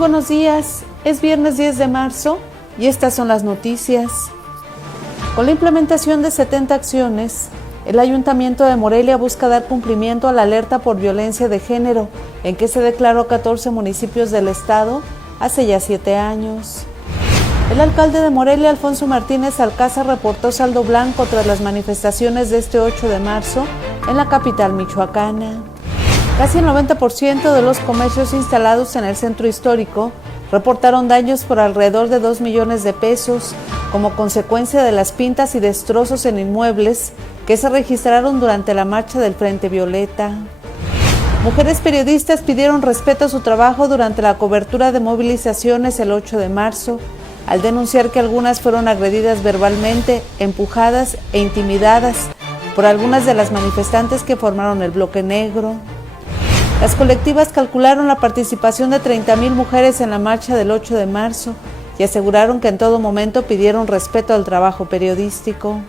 buenos días, es viernes 10 de marzo y estas son las noticias. Con la implementación de 70 acciones, el Ayuntamiento de Morelia busca dar cumplimiento a la alerta por violencia de género, en que se declaró 14 municipios del estado hace ya 7 años. El alcalde de Morelia, Alfonso Martínez Alcázar, reportó saldo blanco tras las manifestaciones de este 8 de marzo en la capital michoacana. Casi el 90% de los comercios instalados en el centro histórico reportaron daños por alrededor de 2 millones de pesos como consecuencia de las pintas y destrozos en inmuebles que se registraron durante la marcha del Frente Violeta. Mujeres periodistas pidieron respeto a su trabajo durante la cobertura de movilizaciones el 8 de marzo, al denunciar que algunas fueron agredidas verbalmente, empujadas e intimidadas por algunas de las manifestantes que formaron el bloque negro. Las colectivas calcularon la participación de 30,000 mujeres en la marcha del 8 de marzo y aseguraron que en todo momento pidieron respeto al trabajo periodístico.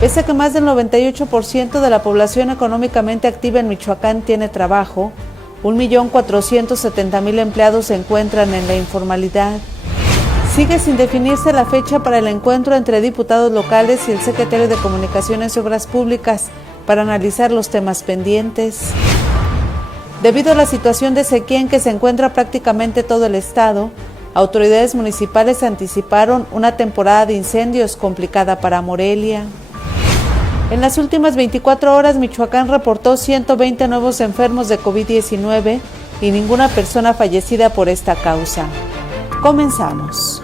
Pese a que más del 98% de la población económicamente activa en Michoacán tiene trabajo, 1,470,000 empleados se encuentran en la informalidad. Sigue sin definirse la fecha para el encuentro entre diputados locales y el secretario de Comunicaciones y Obras Públicas para analizar los temas pendientes. Debido a la situación de sequía en que se encuentra prácticamente todo el estado, autoridades municipales anticiparon una temporada de incendios complicada para Morelia. En las últimas 24 horas, Michoacán reportó 120 nuevos enfermos de COVID-19 y ninguna persona fallecida por esta causa. Comenzamos.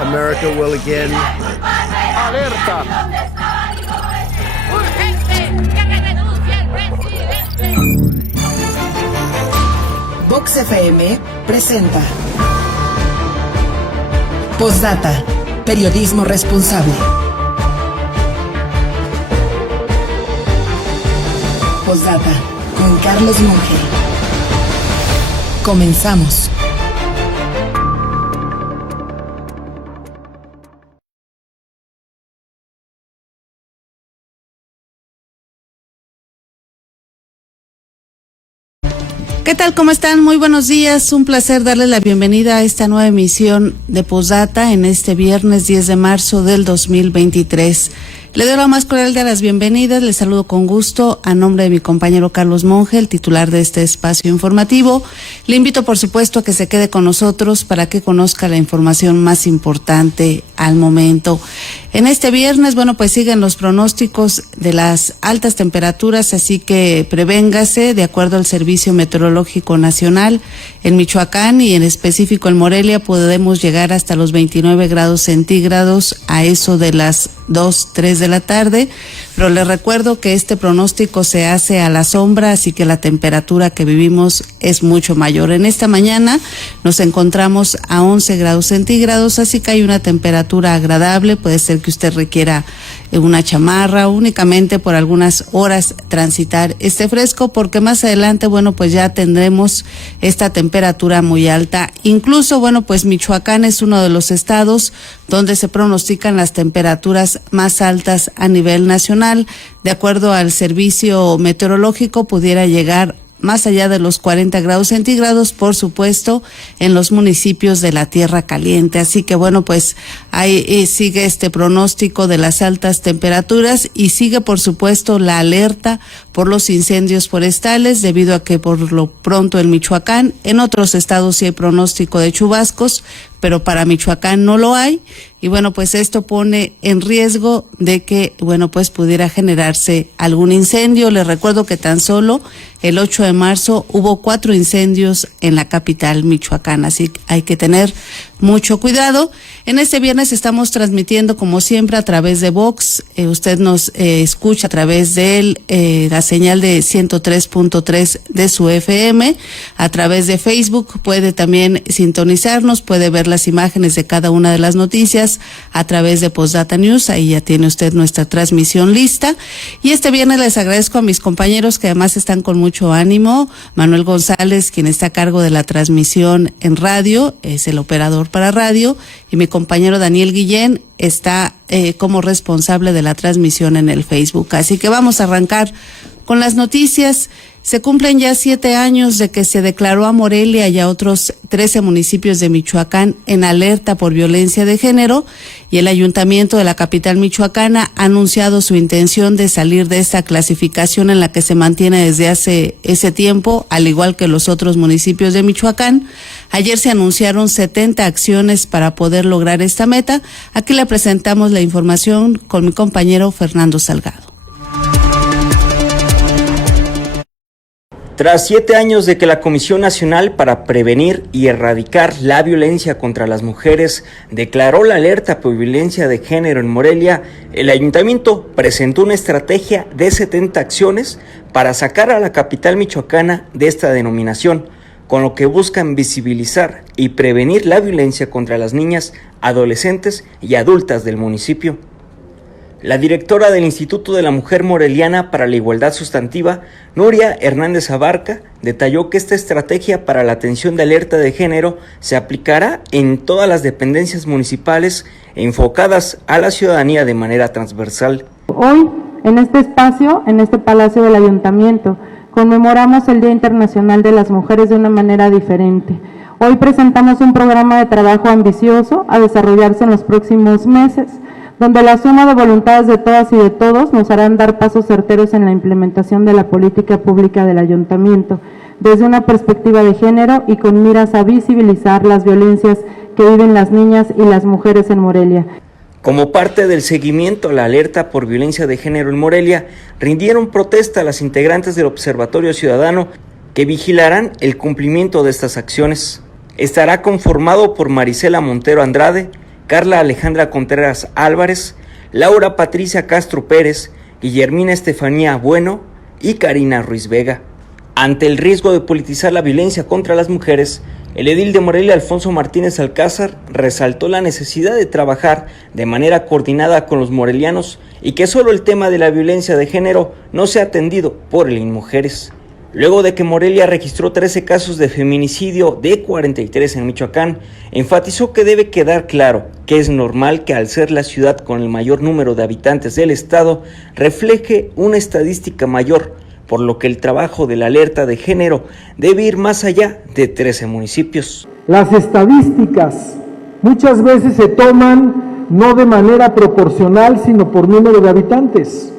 America will again. Alerta. Vox FM presenta Postdata, periodismo responsable. Postdata con Carlos Monge. Comenzamos. ¿Qué tal? ¿Cómo están? Muy buenos días. Un placer darles la bienvenida a esta nueva emisión de Postdata en este viernes 10 de marzo del 2023. Le doy la más cordial de las bienvenidas, les saludo con gusto a nombre de mi compañero Carlos Monge, el titular de este espacio informativo. Le invito por supuesto a que se quede con nosotros para que conozca la información más importante al momento. En este viernes, pues siguen los pronósticos de las altas temperaturas, así que prevéngase de acuerdo al Servicio Meteorológico Nacional. En Michoacán y en específico en Morelia podemos llegar hasta los 29 grados centígrados a eso de las 2, 3 de la tarde, pero les recuerdo que este pronóstico se hace a la sombra, así que la temperatura que vivimos es mucho mayor. En esta mañana nos encontramos a 11 grados centígrados, así que hay una temperatura agradable. Puede ser que usted requiera una chamarra, únicamente por algunas horas transitar este fresco, porque más adelante, pues ya tendremos esta temperatura muy alta. Incluso, Michoacán es uno de los estados donde se pronostican las temperaturas más altas a nivel nacional. De acuerdo al servicio meteorológico, pudiera llegar más allá de los 40 grados centígrados, por supuesto, en los municipios de la Tierra Caliente. Así que ahí sigue este pronóstico de las altas temperaturas y sigue, por supuesto, la alerta por los incendios forestales, debido a que por lo pronto en Michoacán, en otros estados sí hay pronóstico de chubascos, pero para Michoacán no lo hay. Y esto pone en riesgo de que, pudiera generarse algún incendio. Les recuerdo que tan solo el 8 de marzo hubo 4 incendios en la capital michoacana, así que hay que tener mucho cuidado. En este viernes estamos transmitiendo, como siempre, a través de Vox. Usted nos escucha a través de la señal de 103.3 de su FM. A través de Facebook puede también sintonizarnos, puede ver las imágenes de cada una de las noticias a través de Postdata News. Ahí ya tiene usted nuestra transmisión lista. Y este viernes les agradezco a mis compañeros que además están con mucho ánimo. Manuel González, quien está a cargo de la transmisión en radio, es el operador coordinador para radio, y mi compañero Daniel Guillén está como responsable de la transmisión en el Facebook. Así que vamos a arrancar con las noticias. Se cumplen ya 7 años de que se declaró a Morelia y a otros 13 municipios de Michoacán en alerta por violencia de género, y el ayuntamiento de la capital michoacana ha anunciado su intención de salir de esta clasificación en la que se mantiene desde hace ese tiempo, al igual que los otros municipios de Michoacán. Ayer se anunciaron 70 acciones para poder lograr esta meta. Aquí le presentamos la información con mi compañero Fernando Salgado. Tras 7 años de que la Comisión Nacional para Prevenir y Erradicar la Violencia contra las Mujeres declaró la alerta por violencia de género en Morelia, el ayuntamiento presentó una estrategia de 70 acciones para sacar a la capital michoacana de esta denominación, con lo que buscan visibilizar y prevenir la violencia contra las niñas, adolescentes y adultas del municipio. La directora del Instituto de la Mujer Moreliana para la Igualdad Sustantiva, Nuria Hernández Abarca, detalló que esta estrategia para la atención de alerta de género se aplicará en todas las dependencias municipales enfocadas a la ciudadanía de manera transversal. Hoy, en este espacio, en este Palacio del Ayuntamiento, conmemoramos el Día Internacional de las Mujeres de una manera diferente. Hoy presentamos un programa de trabajo ambicioso a desarrollarse en los próximos meses, donde la suma de voluntades de todas y de todos nos harán dar pasos certeros en la implementación de la política pública del ayuntamiento, desde una perspectiva de género y con miras a visibilizar las violencias que viven las niñas y las mujeres en Morelia. Como parte del seguimiento a la alerta por violencia de género en Morelia, rindieron protesta a las integrantes del Observatorio Ciudadano que vigilarán el cumplimiento de estas acciones. Estará conformado por Marisela Montero Andrade, Carla Alejandra Contreras Álvarez, Laura Patricia Castro Pérez, Guillermina Estefanía Bueno y Karina Ruiz Vega. Ante el riesgo de politizar la violencia contra las mujeres, el edil de Morelia, Alfonso Martínez Alcázar, resaltó la necesidad de trabajar de manera coordinada con los morelianos y que solo el tema de la violencia de género no sea atendido por el INMujeres. Luego de que Morelia registró 13 casos de feminicidio de 43 en Michoacán, enfatizó que debe quedar claro que es normal que al ser la ciudad con el mayor número de habitantes del estado, refleje una estadística mayor, por lo que el trabajo de la alerta de género debe ir más allá de 13 municipios. Las estadísticas muchas veces se toman no de manera proporcional, sino por número de habitantes.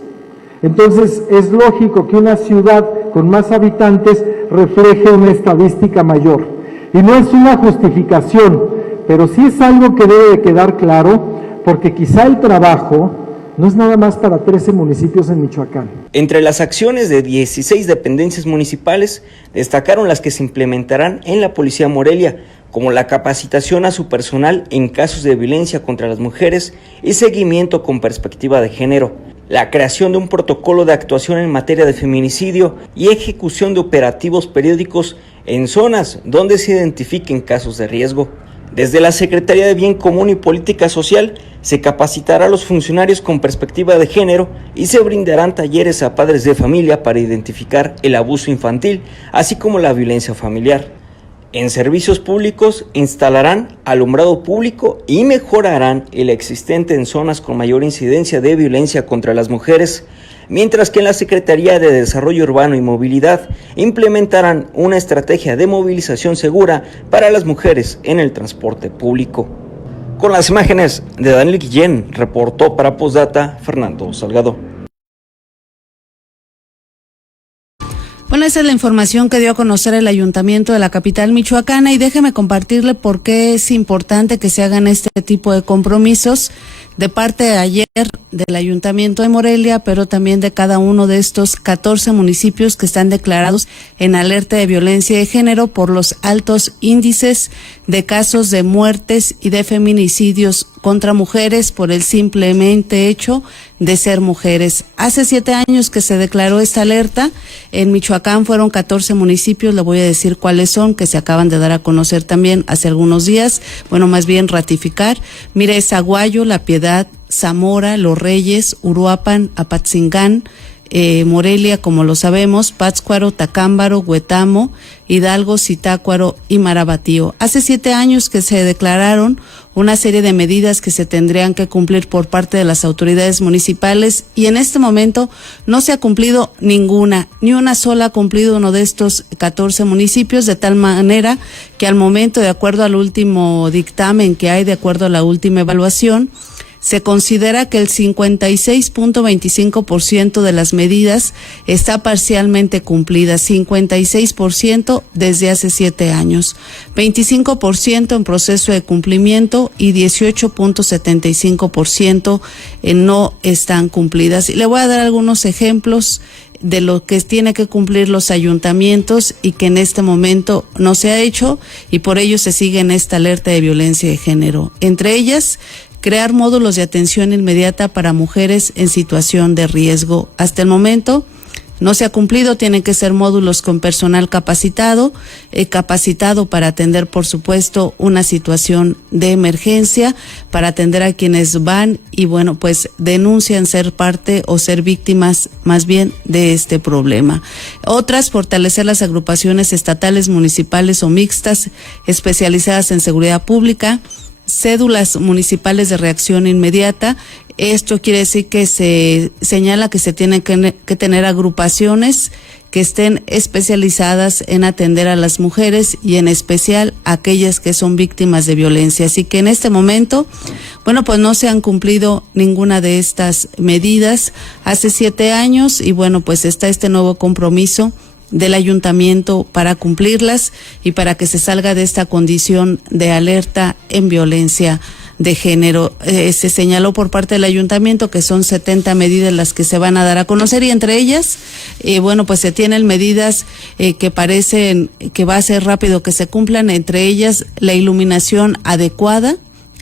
Entonces es lógico que una ciudad con más habitantes refleje una estadística mayor. Y no es una justificación, pero sí es algo que debe de quedar claro, porque quizá el trabajo no es nada más para 13 municipios en Michoacán. Entre las acciones de 16 dependencias municipales, destacaron las que se implementarán en la Policía Morelia, como la capacitación a su personal en casos de violencia contra las mujeres y seguimiento con perspectiva de género, la creación de un protocolo de actuación en materia de feminicidio y ejecución de operativos periódicos en zonas donde se identifiquen casos de riesgo. Desde la Secretaría de Bien Común y Política Social se capacitará a los funcionarios con perspectiva de género y se brindarán talleres a padres de familia para identificar el abuso infantil, así como la violencia familiar. En servicios públicos instalarán alumbrado público y mejorarán el existente en zonas con mayor incidencia de violencia contra las mujeres, mientras que en la Secretaría de Desarrollo Urbano y Movilidad implementarán una estrategia de movilización segura para las mujeres en el transporte público. Con las imágenes de Daniel Guillén, reportó para Postdata Fernando Salgado. Bueno, esa es la información que dio a conocer el ayuntamiento de la capital michoacana, y déjeme compartirle por qué es importante que se hagan este tipo de compromisos de parte de ayer del ayuntamiento de Morelia, pero también de cada uno de estos 14 municipios que están declarados en alerta de violencia de género por los altos índices de casos de muertes y de feminicidios contra mujeres por el simplemente hecho de ser mujeres. Hace 7 años que se declaró esta alerta. En Michoacán fueron 14 municipios, le voy a decir cuáles son, que se acaban de dar a conocer también hace algunos días, bueno, más bien ratificar. Mire, es Aguayo, La Piedad, Zamora, Los Reyes, Uruapan, Apatzingán, Morelia, como lo sabemos, Pátzcuaro, Tacámbaro, Huetamo, Hidalgo, Zitácuaro y Marabatío. Hace 7 años que se declararon una serie de medidas que se tendrían que cumplir por parte de las autoridades municipales y en este momento no se ha cumplido ninguna, ni una sola ha cumplido uno de estos 14 municipios, de tal manera que al momento, de acuerdo al último dictamen que hay, de acuerdo a la última evaluación, se considera que el 56.25% de las medidas está parcialmente cumplida, 56% desde hace 7 años, 25% en proceso de cumplimiento y 18.75% no están cumplidas. Y le voy a dar algunos ejemplos de lo que tiene que cumplir los ayuntamientos y que en este momento no se ha hecho y por ello se sigue en esta alerta de violencia de género. Entre ellas, crear módulos de atención inmediata para mujeres en situación de riesgo. Hasta el momento no se ha cumplido, tienen que ser módulos con personal capacitado para atender, por supuesto, una situación de emergencia, para atender a quienes van y, bueno, pues denuncian ser parte o ser víctimas más bien de este problema. Otras, fortalecer las agrupaciones estatales, municipales o mixtas especializadas en seguridad pública, cédulas municipales de reacción inmediata. Esto quiere decir que se señala que se tienen que tener agrupaciones que estén especializadas en atender a las mujeres y en especial aquellas que son víctimas de violencia. Así que en este momento, bueno, pues no se han cumplido ninguna de estas medidas hace 7 años y bueno, pues está este nuevo compromiso del ayuntamiento para cumplirlas y para que se salga de esta condición de alerta en violencia de género. Se señaló por parte del ayuntamiento que son 70 medidas las que se van a dar a conocer y entre ellas, bueno, pues se tienen medidas que parecen que va a ser rápido que se cumplan, entre ellas la iluminación adecuada,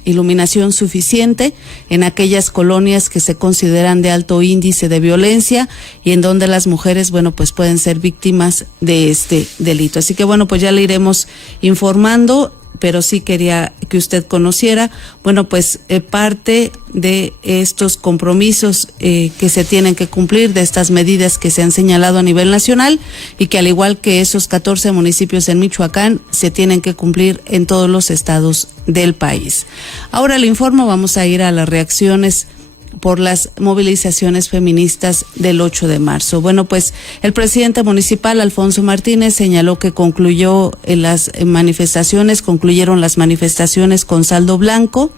iluminación suficiente en aquellas colonias que se consideran de alto índice de violencia y en donde las mujeres, bueno, pues pueden ser víctimas de este delito. Así que bueno, pues ya le iremos informando, pero sí quería que usted conociera, bueno, pues parte de estos compromisos que se tienen que cumplir, de estas medidas que se han señalado a nivel nacional y que al igual que esos 14 municipios en Michoacán, se tienen que cumplir en todos los estados del país. Ahora le informo, vamos a ir a las reacciones por las movilizaciones feministas del 8 de marzo. Bueno, pues el presidente municipal, Alfonso Martínez, señaló que concluyeron las manifestaciones con saldo blanco.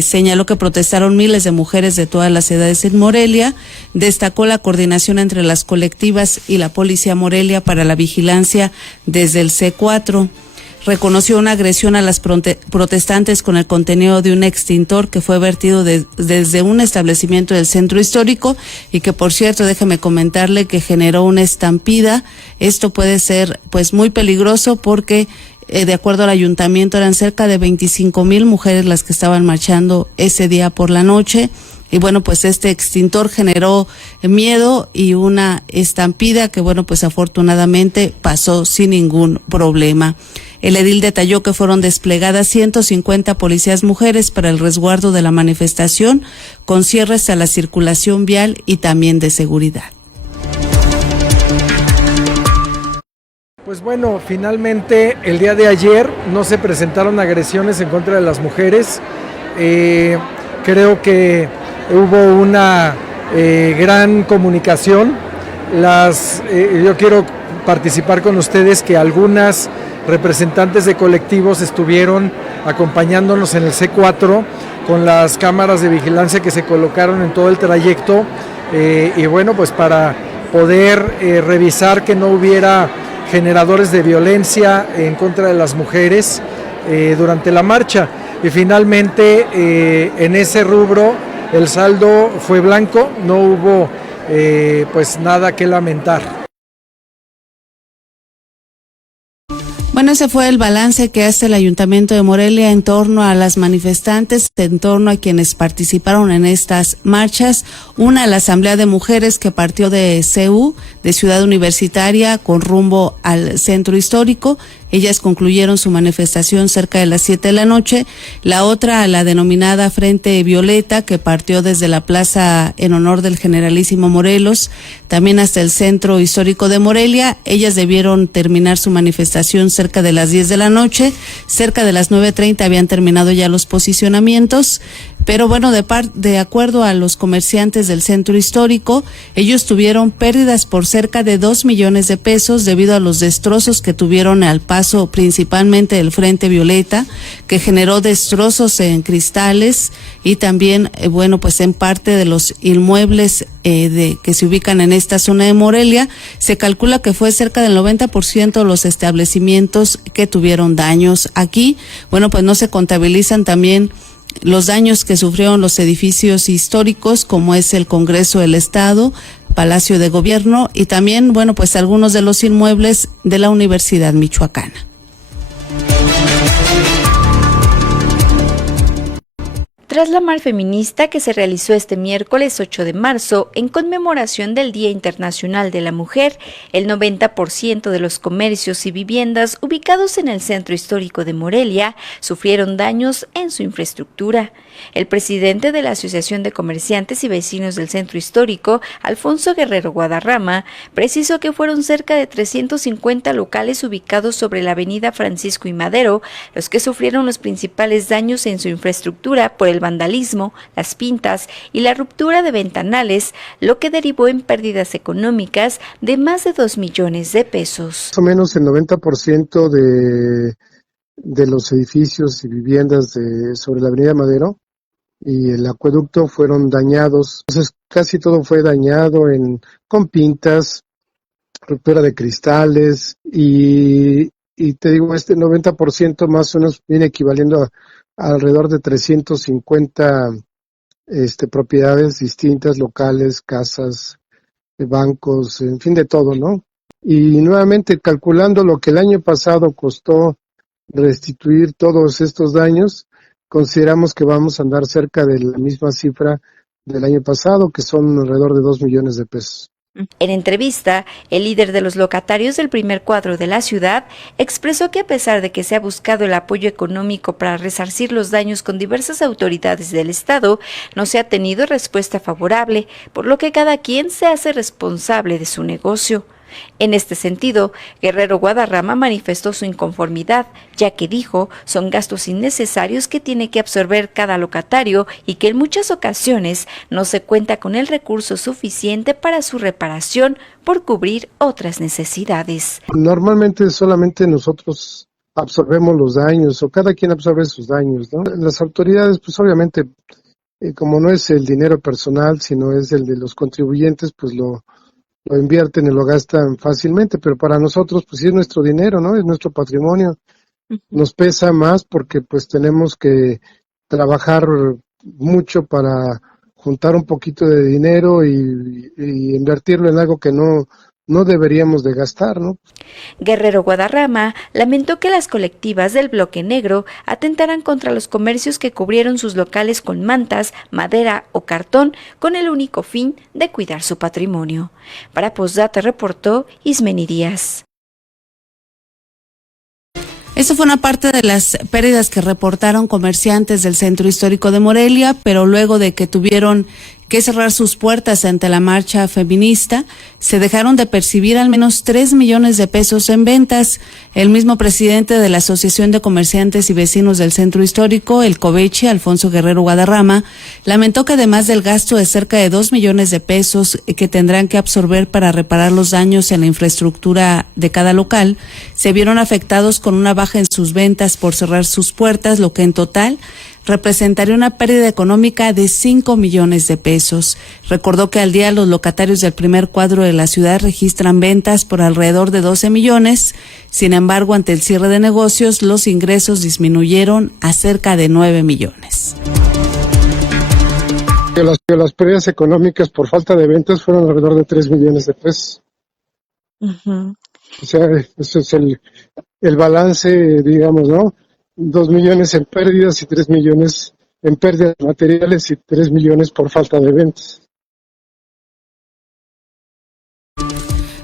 Señaló que protestaron miles de mujeres de todas las edades en Morelia. Destacó la coordinación entre las colectivas y la Policía Morelia para la vigilancia desde el C4. Reconoció una agresión a las protestantes con el contenido de un extintor que fue vertido desde un establecimiento del centro histórico y que, por cierto, déjeme comentarle que generó una estampida. Esto puede ser pues muy peligroso porque de acuerdo al ayuntamiento eran cerca de 25,000 mujeres las que estaban marchando ese día por la noche. Y bueno, pues este extintor generó miedo y una estampida que, bueno, pues afortunadamente pasó sin ningún problema. El edil detalló que fueron desplegadas 150 policías mujeres para el resguardo de la manifestación, con cierres a la circulación vial y también de seguridad. Pues bueno, finalmente el día de ayer no se presentaron agresiones en contra de las mujeres. Creo que hubo una gran comunicación. Yo quiero participar con ustedes que algunas representantes de colectivos estuvieron acompañándonos en el C4 con las cámaras de vigilancia que se colocaron en todo el trayecto y bueno, pues para poder revisar que no hubiera generadores de violencia en contra de las mujeres durante la marcha. Y finalmente en ese rubro el saldo fue blanco, no hubo pues nada que lamentar. Bueno, ese fue el balance que hace el Ayuntamiento de Morelia en torno a las manifestantes, en torno a quienes participaron en estas marchas. Una, la Asamblea de Mujeres que partió de CU, de Ciudad Universitaria, con rumbo al Centro Histórico. Ellas concluyeron su manifestación cerca de las 7 de la noche. La otra, la denominada Frente Violeta, que partió desde la plaza en honor del Generalísimo Morelos, también hasta el Centro Histórico de Morelia. Ellas debieron terminar su manifestación cerca de las 10 de la noche. Cerca de las 9:30 habían terminado ya los posicionamientos. Pero bueno, de acuerdo a los comerciantes del Centro Histórico, ellos tuvieron pérdidas por cerca de 2 millones de pesos debido a los destrozos que tuvieron al paso principalmente del Frente Violeta, que generó destrozos en cristales y también, bueno, pues en parte de los inmuebles que se ubican en esta zona de Morelia. Se calcula que fue cerca del 90% de los establecimientos que tuvieron daños. Aquí, bueno, pues no se contabilizan también los daños que sufrieron los edificios históricos, como es el Congreso del Estado, Palacio de Gobierno y también, bueno, pues algunos de los inmuebles de la Universidad Michoacana. Tras la marcha feminista que se realizó este miércoles 8 de marzo en conmemoración del Día Internacional de la Mujer, el 90% de los comercios y viviendas ubicados en el Centro Histórico de Morelia sufrieron daños en su infraestructura. El presidente de la Asociación de Comerciantes y Vecinos del Centro Histórico, Alfonso Guerrero Guadarrama, precisó que fueron cerca de 350 locales ubicados sobre la avenida Francisco y Madero los que sufrieron los principales daños en su infraestructura por el vandalismo, las pintas y la ruptura de ventanales, lo que derivó en pérdidas económicas de más de 2 millones de pesos. Más o menos el 90% de los edificios y viviendas sobre la avenida Madero y el acueducto fueron dañados. Entonces casi todo fue dañado con pintas, ruptura de cristales y te digo, este 90% más o menos viene equivaliendo a alrededor de 350 propiedades distintas, locales, casas, bancos, en fin, de todo, ¿no? Y nuevamente calculando lo que el año pasado costó restituir todos estos daños, consideramos que vamos a andar cerca de la misma cifra del año pasado, que son alrededor de 2 millones de pesos. En entrevista, el líder de los locatarios del primer cuadro de la ciudad expresó que a pesar de que se ha buscado el apoyo económico para resarcir los daños con diversas autoridades del Estado, no se ha tenido respuesta favorable, por lo que cada quien se hace responsable de su negocio. En este sentido, Guerrero Guadarrama manifestó su inconformidad, ya que dijo son gastos innecesarios que tiene que absorber cada locatario y que en muchas ocasiones no se cuenta con el recurso suficiente para su reparación por cubrir otras necesidades. Normalmente solamente nosotros absorbemos los daños o cada quien absorbe sus daños, ¿no? Las autoridades, pues obviamente, como no es el dinero personal, sino es el de los contribuyentes, pues lo invierten y lo gastan fácilmente, pero para nosotros pues sí es nuestro dinero, ¿no? Es nuestro patrimonio. Nos pesa más porque pues tenemos que trabajar mucho para juntar un poquito de dinero y invertirlo en algo que no deberíamos de gastar, ¿no? Guerrero Guadarrama lamentó que las colectivas del Bloque Negro atentaran contra los comercios que cubrieron sus locales con mantas, madera o cartón con el único fin de cuidar su patrimonio. Para Posdata reportó Ismeni Díaz. Eso fue una parte de las pérdidas que reportaron comerciantes del Centro Histórico de Morelia, pero luego de que tuvieron que cerrar sus puertas ante la marcha feminista, se dejaron de percibir al menos 3 millones de pesos en ventas. El mismo presidente de la Asociación de Comerciantes y Vecinos del Centro Histórico, el Coveche, Alfonso Guerrero Guadarrama, lamentó que además del gasto de cerca de 2 millones de pesos que tendrán que absorber para reparar los daños en la infraestructura de cada local, se vieron afectados con una baja en sus ventas por cerrar sus puertas, lo que en total representaría una pérdida económica de 5 millones de pesos. Recordó que al día los locatarios del primer cuadro de la ciudad registran ventas por alrededor de 12 millones. Sin embargo, ante el cierre de negocios, los ingresos disminuyeron a cerca de 9 millones. Las pérdidas económicas por falta de ventas fueron alrededor de 3 millones de pesos. O sea, eso es el balance, digamos, ¿no? 2 millones en pérdidas y 3 millones en pérdidas materiales y 3 millones por falta de ventas.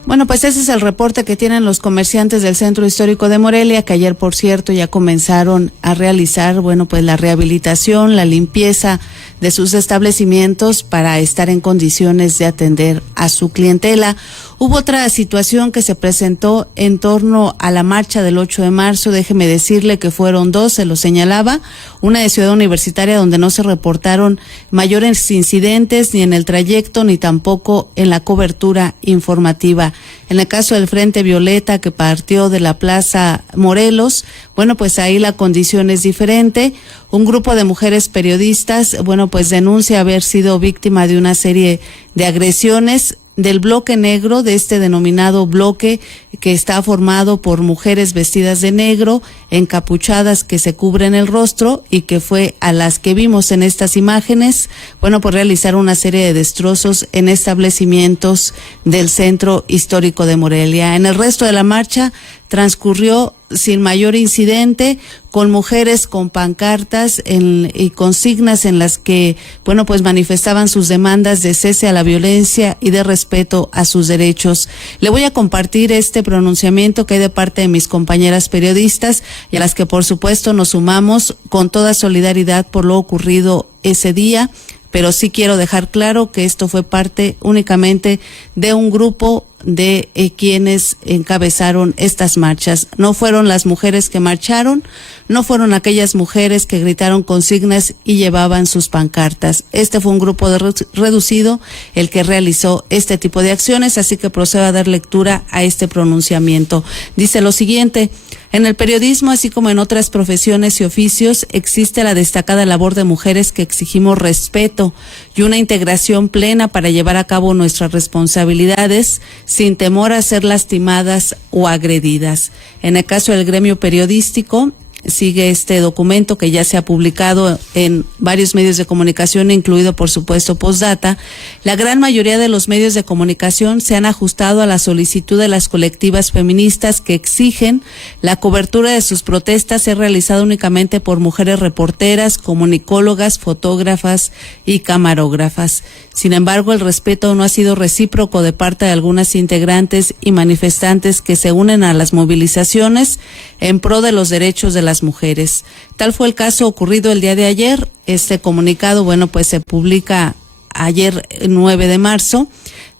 Bueno, pues ese es el reporte que tienen los comerciantes del Centro Histórico de Morelia, que ayer, por cierto, ya comenzaron a realizar, bueno, pues la rehabilitación, la limpieza de sus establecimientos para estar en condiciones de atender a su clientela. Hubo otra situación que se presentó en torno a la marcha del 8 de marzo. Déjeme decirle que fueron dos, se lo señalaba, una de Ciudad Universitaria, donde no se reportaron mayores incidentes ni en el trayecto ni tampoco en la cobertura informativa. En el caso del Frente Violeta, que partió de la Plaza Morelos, bueno, pues ahí la condición es diferente. Un grupo de mujeres periodistas, bueno, pues denuncia haber sido víctima de una serie de agresiones del bloque negro, de este denominado bloque que está formado por mujeres vestidas de negro, encapuchadas, que se cubren el rostro, y que fue a las que vimos en estas imágenes, bueno, pues realizar una serie de destrozos en establecimientos del Centro Histórico de Morelia. En el resto de la marcha transcurrió sin mayor incidente, con mujeres con pancartas y consignas en las que, bueno, pues manifestaban sus demandas de cese a la violencia y de respeto a sus derechos. Le voy a compartir este pronunciamiento que hay de parte de mis compañeras periodistas, y a las que por supuesto nos sumamos con toda solidaridad por lo ocurrido ese día, pero sí quiero dejar claro que esto fue parte únicamente de un grupo de quienes encabezaron estas marchas. No fueron las mujeres que marcharon, no fueron aquellas mujeres que gritaron consignas y llevaban sus pancartas. Este fue un grupo reducido el que realizó este tipo de acciones, así que procedo a dar lectura a este pronunciamiento. Dice lo siguiente: en el periodismo, así como en otras profesiones y oficios, existe la destacada labor de mujeres que exigimos respeto y una integración plena para llevar a cabo nuestras responsabilidades sin temor a ser lastimadas o agredidas. En el caso del gremio periodístico, sigue este documento que ya se ha publicado en varios medios de comunicación, incluido por supuesto Postdata. La gran mayoría de los medios de comunicación se han ajustado a la solicitud de las colectivas feministas que exigen la cobertura de sus protestas ser realizada únicamente por mujeres reporteras, comunicólogas, fotógrafas y camarógrafas. Sin embargo, el respeto no ha sido recíproco de parte de algunas integrantes y manifestantes que se unen a las movilizaciones en pro de los derechos de las mujeres. Tal fue el caso ocurrido el día de ayer. Este comunicado, bueno, pues se publica ayer 9 de marzo.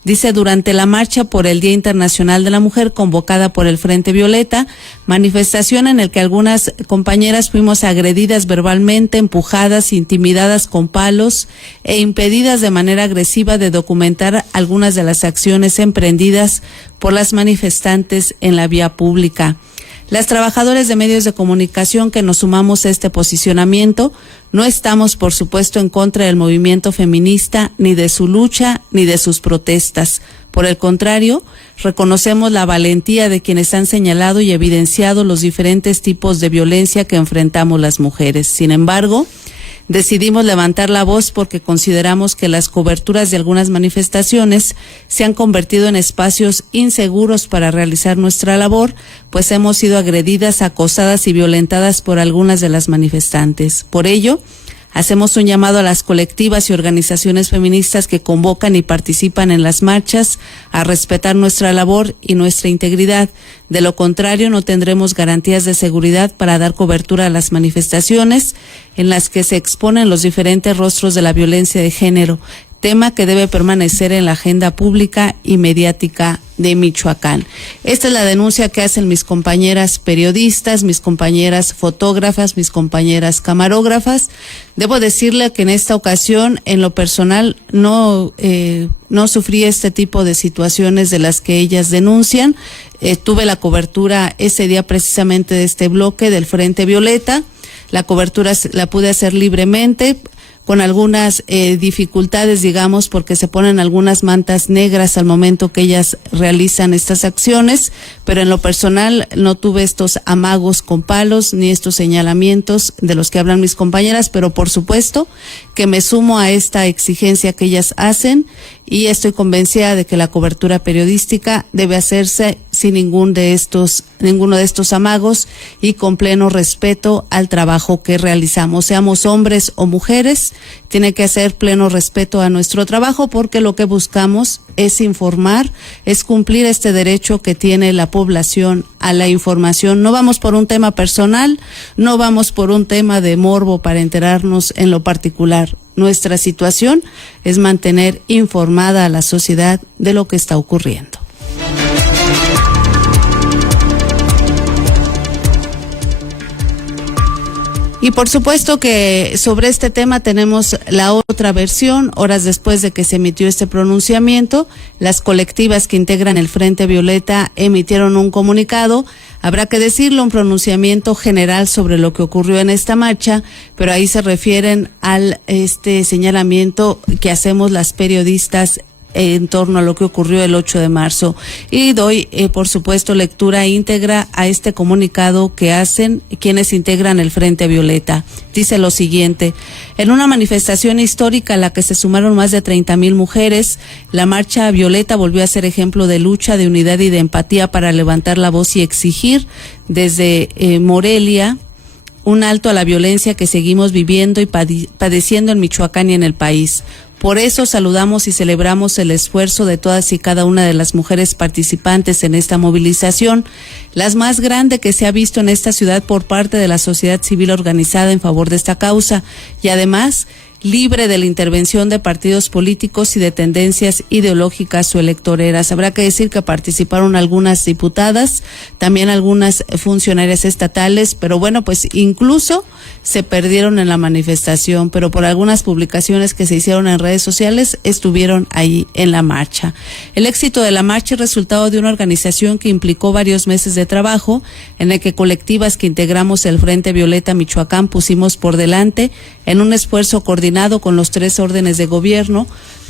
Dice: durante la marcha por el Día Internacional de la Mujer convocada por el Frente Violeta, manifestación en el que algunas compañeras fuimos agredidas verbalmente, empujadas, intimidadas con palos e impedidas de manera agresiva de documentar algunas de las acciones emprendidas por las manifestantes en la vía pública. Las trabajadoras de medios de comunicación que nos sumamos a este posicionamiento no estamos, por supuesto, en contra del movimiento feminista, ni de su lucha, ni de sus protestas. Por el contrario, reconocemos la valentía de quienes han señalado y evidenciado los diferentes tipos de violencia que enfrentamos las mujeres. Sin embargo, decidimos levantar la voz porque consideramos que las coberturas de algunas manifestaciones se han convertido en espacios inseguros para realizar nuestra labor, pues hemos sido agredidas, acosadas y violentadas por algunas de las manifestantes. Por ello, hacemos un llamado a las colectivas y organizaciones feministas que convocan y participan en las marchas a respetar nuestra labor y nuestra integridad. De lo contrario, no tendremos garantías de seguridad para dar cobertura a las manifestaciones en las que se exponen los diferentes rostros de la violencia de género, tema que debe permanecer en la agenda pública y mediática de Michoacán. Esta es la denuncia que hacen mis compañeras periodistas, mis compañeras fotógrafas, mis compañeras camarógrafas. Debo decirle que en esta ocasión, en lo personal, no sufrí este tipo de situaciones de las que ellas denuncian. Tuve la cobertura ese día precisamente de este bloque del Frente Violeta. La cobertura la pude hacer libremente, con algunas dificultades, digamos, porque se ponen algunas mantas negras al momento que ellas realizan estas acciones, pero en lo personal no tuve estos amagos con palos ni estos señalamientos de los que hablan mis compañeras, pero por supuesto que me sumo a esta exigencia que ellas hacen y estoy convencida de que la cobertura periodística debe hacerse sin ninguno de estos amagos y con pleno respeto al trabajo que realizamos. Seamos hombres o mujeres, tiene que hacer pleno respeto a nuestro trabajo, porque lo que buscamos es informar, es cumplir este derecho que tiene la población a la información. No vamos por un tema personal, no vamos por un tema de morbo para enterarnos en lo particular. Nuestra situación es mantener informada a la sociedad de lo que está ocurriendo. Y por supuesto que sobre este tema tenemos la otra versión. Horas después de que se emitió este pronunciamiento, las colectivas que integran el Frente Violeta emitieron un comunicado. Habrá que decirlo, un pronunciamiento general sobre lo que ocurrió en esta marcha, pero ahí se refieren al señalamiento que hacemos las periodistas en torno a lo que ocurrió el 8 de marzo. Y doy, por supuesto, lectura íntegra a este comunicado que hacen quienes integran el Frente Violeta. Dice lo siguiente: en una manifestación histórica a la que se sumaron más de 30,000 mujeres, la marcha violeta volvió a ser ejemplo de lucha, de unidad y de empatía para levantar la voz y exigir desde Morelia un alto a la violencia que seguimos viviendo y padeciendo en Michoacán y en el país. Por eso saludamos y celebramos el esfuerzo de todas y cada una de las mujeres participantes en esta movilización, la más grande que se ha visto en esta ciudad por parte de la sociedad civil organizada en favor de esta causa, y además libre de la intervención de partidos políticos y de tendencias ideológicas o electoreras. Habrá que decir que participaron algunas diputadas, también algunas funcionarias estatales, pero bueno, pues incluso se perdieron en la manifestación, pero por algunas publicaciones que se hicieron en redes sociales estuvieron ahí en la marcha. El éxito de la marcha es resultado de una organización que implicó varios meses de trabajo, en el que colectivas que integramos el Frente Violeta Michoacán pusimos por delante, en un esfuerzo coordinado con los 3 órdenes de gobierno,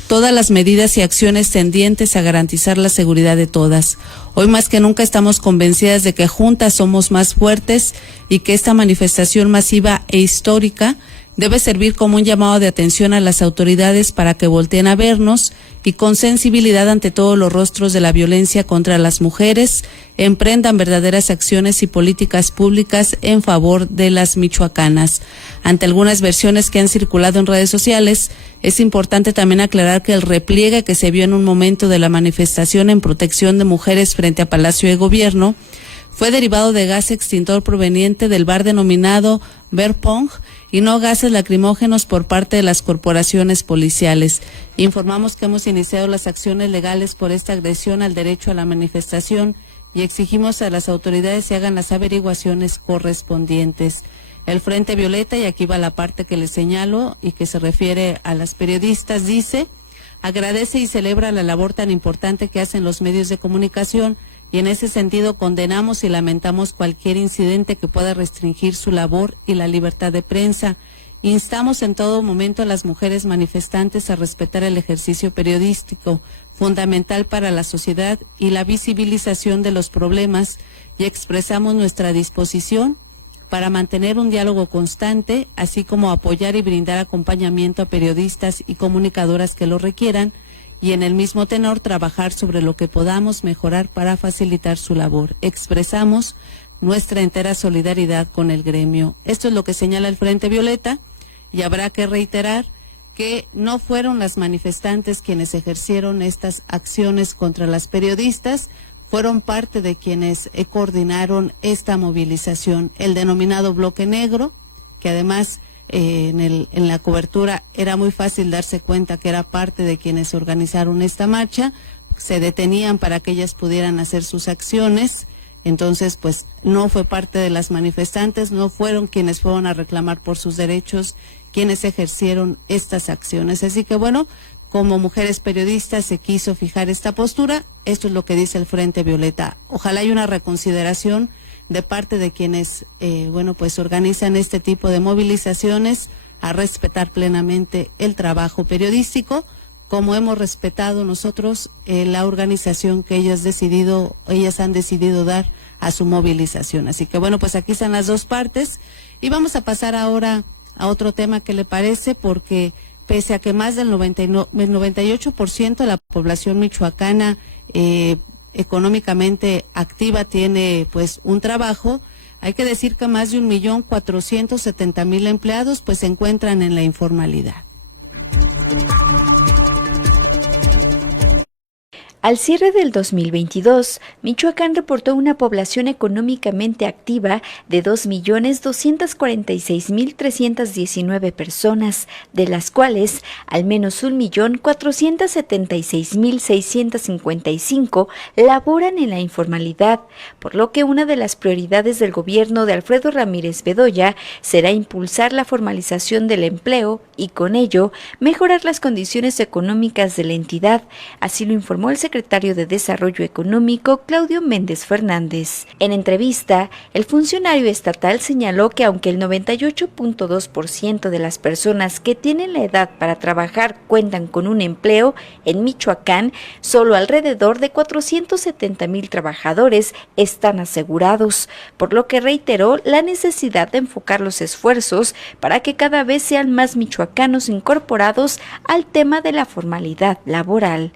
todas las medidas y acciones tendientes a garantizar la seguridad de todas. Hoy más que nunca estamos convencidas de que juntas somos más fuertes y que esta manifestación masiva e histórica debe servir como un llamado de atención a las autoridades para que volteen a vernos y con sensibilidad ante todos los rostros de la violencia contra las mujeres emprendan verdaderas acciones y políticas públicas en favor de las michoacanas. Ante algunas versiones que han circulado en redes sociales, es importante también aclarar que el repliegue que se vio en un momento de la manifestación en protección de mujeres frente a Palacio de Gobierno fue derivado de gas extintor proveniente del bar denominado Verpong y no gases lacrimógenos por parte de las corporaciones policiales. Informamos que hemos iniciado las acciones legales por esta agresión al derecho a la manifestación y exigimos a las autoridades que hagan las averiguaciones correspondientes. El Frente Violeta, y aquí va la parte que les señalo y que se refiere a las periodistas, dice: agradece y celebra la labor tan importante que hacen los medios de comunicación y en ese sentido condenamos y lamentamos cualquier incidente que pueda restringir su labor y la libertad de prensa. Instamos en todo momento a las mujeres manifestantes a respetar el ejercicio periodístico, fundamental para la sociedad y la visibilización de los problemas, y expresamos nuestra disposición para mantener un diálogo constante, así como apoyar y brindar acompañamiento a periodistas y comunicadoras que lo requieran, y en el mismo tenor trabajar sobre lo que podamos mejorar para facilitar su labor. Expresamos nuestra entera solidaridad con el gremio. Esto es lo que señala el Frente Violeta, y habrá que reiterar que no fueron las manifestantes quienes ejercieron estas acciones contra las periodistas, fueron parte de quienes coordinaron esta movilización. El denominado Bloque Negro, que además en la cobertura era muy fácil darse cuenta que era parte de quienes organizaron esta marcha, se detenían para que ellas pudieran hacer sus acciones. Entonces, pues no fue parte de las manifestantes, no fueron quienes fueron a reclamar por sus derechos, quienes ejercieron estas acciones. Así que bueno, como mujeres periodistas se quiso fijar esta postura. Esto es lo que dice el Frente Violeta. Ojalá haya una reconsideración de parte de quienes, pues organizan este tipo de movilizaciones, a respetar plenamente el trabajo periodístico, como hemos respetado nosotros la organización que ellas han decidido dar a su movilización. Así que bueno, pues aquí están las dos partes y vamos a pasar ahora a otro tema que le parece, porque pese a que más del 98% de la población michoacana económicamente activa tiene pues un trabajo, hay que decir que más de 1.470.000 empleados pues se encuentran en la informalidad. Al cierre del 2022, Michoacán reportó una población económicamente activa de 2.246.319 personas, de las cuales al menos 1.476.655 laboran en la informalidad, por lo que una de las prioridades del gobierno de Alfredo Ramírez Bedoya será impulsar la formalización del empleo y con ello mejorar las condiciones económicas de la entidad, así lo informó el secretario de Desarrollo Económico, Claudio Méndez Fernández. En entrevista, el funcionario estatal señaló que aunque el 98.2% de las personas que tienen la edad para trabajar cuentan con un empleo, en Michoacán, solo alrededor de 470.000 trabajadores están asegurados, por lo que reiteró la necesidad de enfocar los esfuerzos para que cada vez sean más michoacanos incorporados al tema de la formalidad laboral.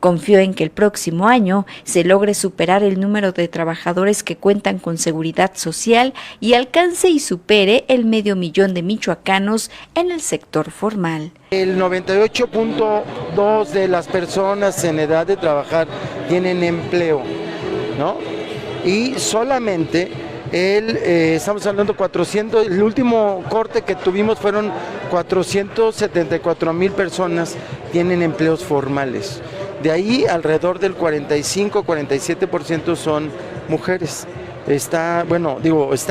Confió en que el próximo año se logre superar el número de trabajadores que cuentan con seguridad social y alcance y supere el 500.000 de michoacanos en el sector formal. El 98.2% de las personas en edad de trabajar tienen empleo, ¿no? Y solamente estamos hablando 400, el último corte que tuvimos fueron 474,000 personas tienen empleos formales. De ahí alrededor del 45-47% son mujeres. Está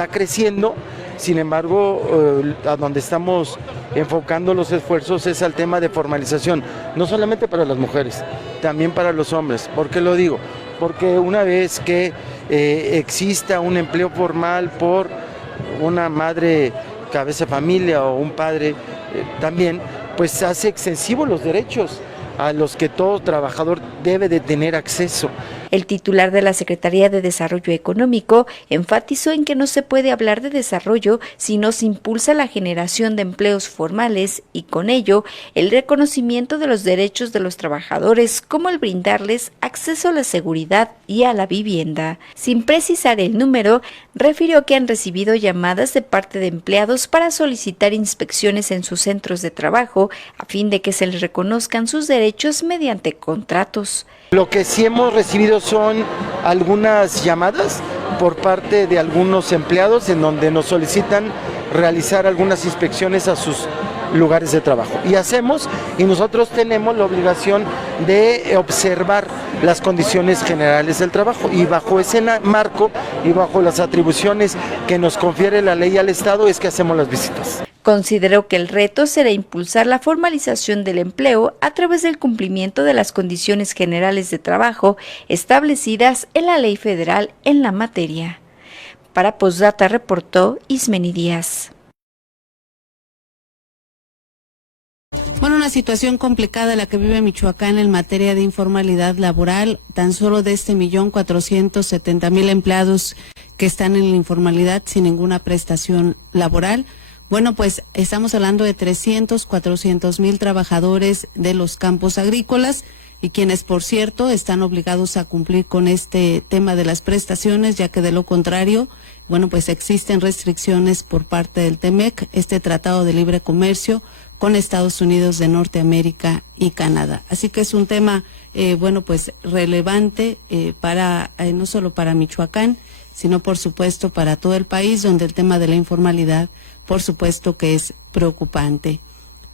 creciendo, sin embargo, a donde estamos enfocando los esfuerzos es al tema de formalización, no solamente para las mujeres, también para los hombres. ¿Por qué lo digo? Porque una vez que exista un empleo formal por una madre cabeza de familia o un padre también, pues hace extensivos los derechos a los que todo trabajador debe de tener acceso. El titular de la Secretaría de Desarrollo Económico enfatizó en que no se puede hablar de desarrollo si no se impulsa la generación de empleos formales y con ello el reconocimiento de los derechos de los trabajadores, como el brindarles acceso a la seguridad y a la vivienda. Sin precisar el número, refirió que han recibido llamadas de parte de empleados para solicitar inspecciones en sus centros de trabajo a fin de que se les reconozcan sus derechos mediante contratos. Lo que sí hemos recibido son algunas llamadas por parte de algunos empleados en donde nos solicitan realizar algunas inspecciones a sus lugares de trabajo. Y nosotros tenemos la obligación de observar las condiciones generales del trabajo y bajo ese marco y bajo las atribuciones que nos confiere la ley al Estado es que hacemos las visitas. Consideró que el reto será impulsar la formalización del empleo a través del cumplimiento de las condiciones generales de trabajo establecidas en la ley federal en la materia. Para Postdata reportó Ismeni Díaz. Bueno, una situación complicada la que vive Michoacán en materia de informalidad laboral. Tan solo de 1.470.000 empleados que están en la informalidad sin ninguna prestación laboral. Bueno, pues estamos hablando de 400.000 trabajadores de los campos agrícolas y quienes, por cierto, están obligados a cumplir con este tema de las prestaciones, ya que de lo contrario, bueno, pues existen restricciones por parte del TEMEC, este Tratado de Libre Comercio con Estados Unidos de Norteamérica y Canadá. Así que es un tema, bueno, pues relevante para no solo para Michoacán, sino por supuesto para todo el país, donde el tema de la informalidad, por supuesto que es preocupante.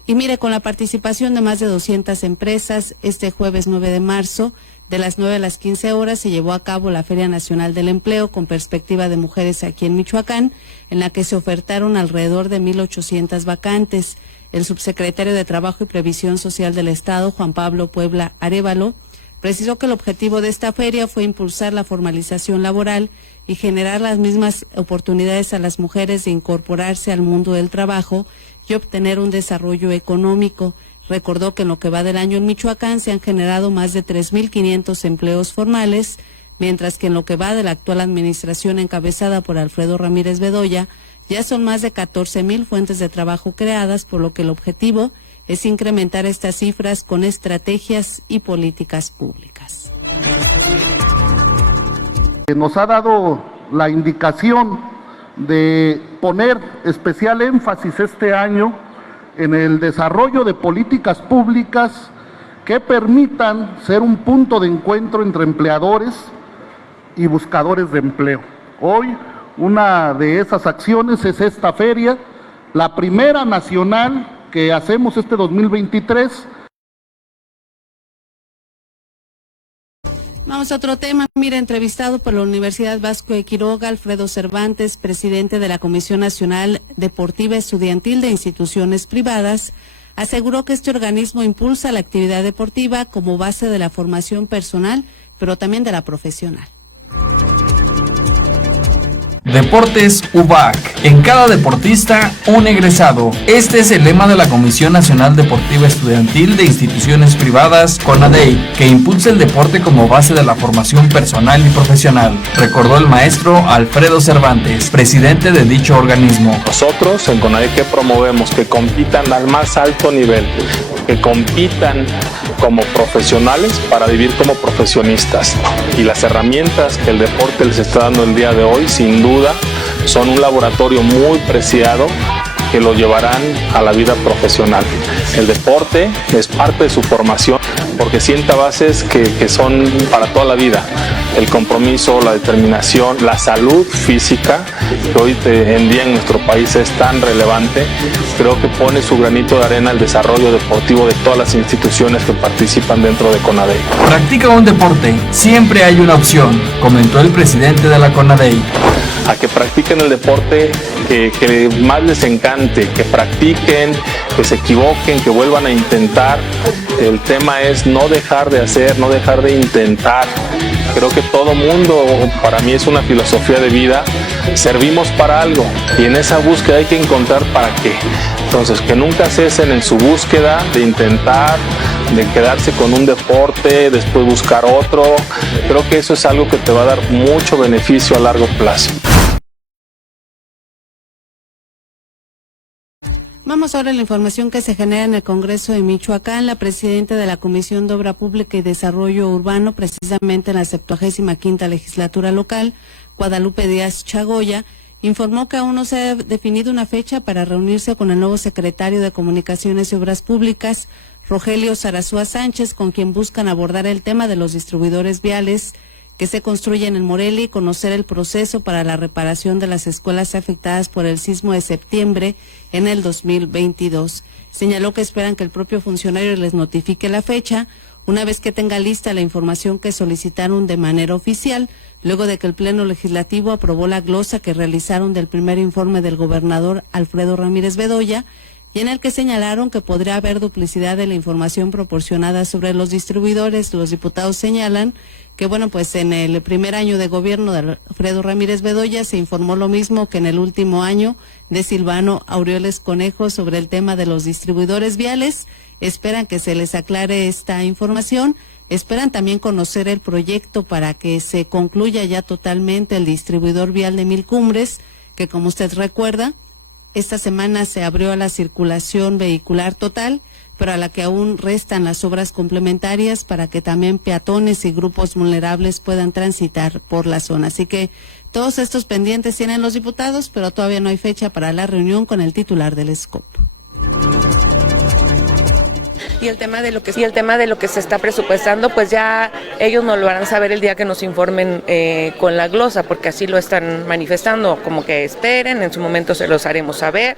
Y mire, con la participación de más de 200 empresas, este jueves 9 de marzo, de las 9 a las 15 horas, se llevó a cabo la Feria Nacional del Empleo con perspectiva de mujeres aquí en Michoacán, en la que se ofertaron alrededor de 1.800 vacantes. El subsecretario de Trabajo y Previsión Social del Estado, Juan Pablo Puebla Arévalo, precisó que el objetivo de esta feria fue impulsar la formalización laboral y generar las mismas oportunidades a las mujeres de incorporarse al mundo del trabajo y obtener un desarrollo económico. Recordó que en lo que va del año en Michoacán se han generado más de 3.500 empleos formales, mientras que en lo que va de la actual administración encabezada por Alfredo Ramírez Bedoya, ya son más de 14.000 fuentes de trabajo creadas, por lo que el objetivo es incrementar estas cifras con estrategias y políticas públicas. Nos ha dado la indicación de poner especial énfasis este año en el desarrollo de políticas públicas que permitan ser un punto de encuentro entre empleadores y buscadores de empleo. Hoy una de esas acciones es esta feria, la primera nacional que hacemos este 2023. Vamos a otro tema. Mira, entrevistado por la Universidad Vasco de Quiroga, Alfredo Cervantes, presidente de la Comisión Nacional Deportiva Estudiantil de Instituciones Privadas, aseguró que este organismo impulsa la actividad deportiva como base de la formación personal, pero también de la profesional. Deportes UBAC. En cada deportista, un egresado. Este es el lema de la Comisión Nacional Deportiva Estudiantil de Instituciones Privadas, CONADEI, que impulsa el deporte como base de la formación personal y profesional, recordó el maestro Alfredo Cervantes, presidente de dicho organismo. Nosotros en CONADEI, ¿qué promovemos? Que compitan al más alto nivel, que compitan como profesionales para vivir como profesionistas. Y las herramientas que el deporte les está dando el día de hoy, sin duda, son un laboratorio muy preciado que lo llevarán a la vida profesional. El deporte es parte de su formación porque sienta bases que son para toda la vida. El compromiso, la determinación, la salud física, que hoy en día en nuestro país es tan relevante, creo que pone su granito de arena al desarrollo deportivo de todas las instituciones que participan dentro de CONADEI. Practica un deporte, siempre hay una opción, comentó el presidente de la CONADEI. A que practiquen el deporte que más les encante, que practiquen, que se equivoquen, que vuelvan a intentar. El tema es no dejar de hacer, no dejar de intentar. Creo que todo mundo, para mí es una filosofía de vida, servimos para algo y en esa búsqueda hay que encontrar para qué. Entonces, que nunca cesen en su búsqueda de intentar, de quedarse con un deporte, después buscar otro. Creo que eso es algo que te va a dar mucho beneficio a largo plazo. Vamos ahora a la información que se genera en el Congreso de Michoacán. La presidenta de la Comisión de Obra Pública y Desarrollo Urbano, precisamente en la 75ª legislatura local, Guadalupe Díaz Chagoya, informó que aún no se ha definido una fecha para reunirse con el nuevo secretario de Comunicaciones y Obras Públicas, Rogelio Sarasúa Sánchez, con quien buscan abordar el tema de los distribuidores viales que se construyen en Morelia y conocer el proceso para la reparación de las escuelas afectadas por el sismo de septiembre en el 2022. Señaló que esperan que el propio funcionario les notifique la fecha, una vez que tenga lista la información que solicitaron de manera oficial, luego de que el Pleno Legislativo aprobó la glosa que realizaron del primer informe del gobernador Alfredo Ramírez Bedoya, y en el que señalaron que podría haber duplicidad de la información proporcionada sobre los distribuidores. Los diputados señalan que, pues en el primer año de gobierno de Alfredo Ramírez Bedoya se informó lo mismo que en el último año de Silvano Aureoles Conejo sobre el tema de los distribuidores viales. Esperan que se les aclare esta información. Esperan también conocer el proyecto para que se concluya ya totalmente el distribuidor vial de Mil Cumbres, que como usted recuerda, esta semana se abrió a la circulación vehicular total, pero a la que aún restan las obras complementarias para que también peatones y grupos vulnerables puedan transitar por la zona. Así que todos estos pendientes tienen los diputados, pero todavía no hay fecha para la reunión con el titular del SCOP. Y el tema de lo que se está presupuestando, pues ya ellos nos lo harán saber el día que nos informen con la glosa, porque así lo están manifestando, como que esperen, en su momento se los haremos saber.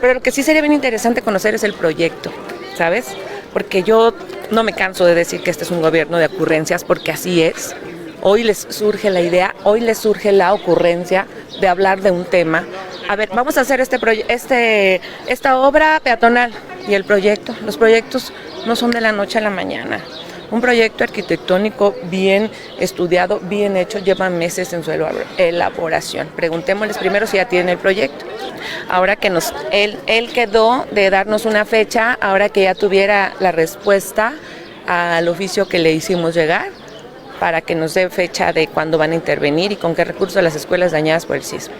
Pero lo que sí sería bien interesante conocer es el proyecto, ¿sabes? Porque yo no me canso de decir que este es un gobierno de ocurrencias, porque así es. Hoy les surge la idea, hoy les surge la ocurrencia de hablar de un tema. A ver, vamos a hacer esta obra peatonal y el proyecto. Los proyectos no son de la noche a la mañana. Un proyecto arquitectónico bien estudiado, bien hecho, lleva meses en su elaboración. Preguntémosles primero si ya tienen el proyecto. Ahora que él quedó de darnos una fecha, ahora que ya tuviera la respuesta al oficio que le hicimos llegar, para que nos dé fecha de cuándo van a intervenir y con qué recursos las escuelas dañadas por el sismo.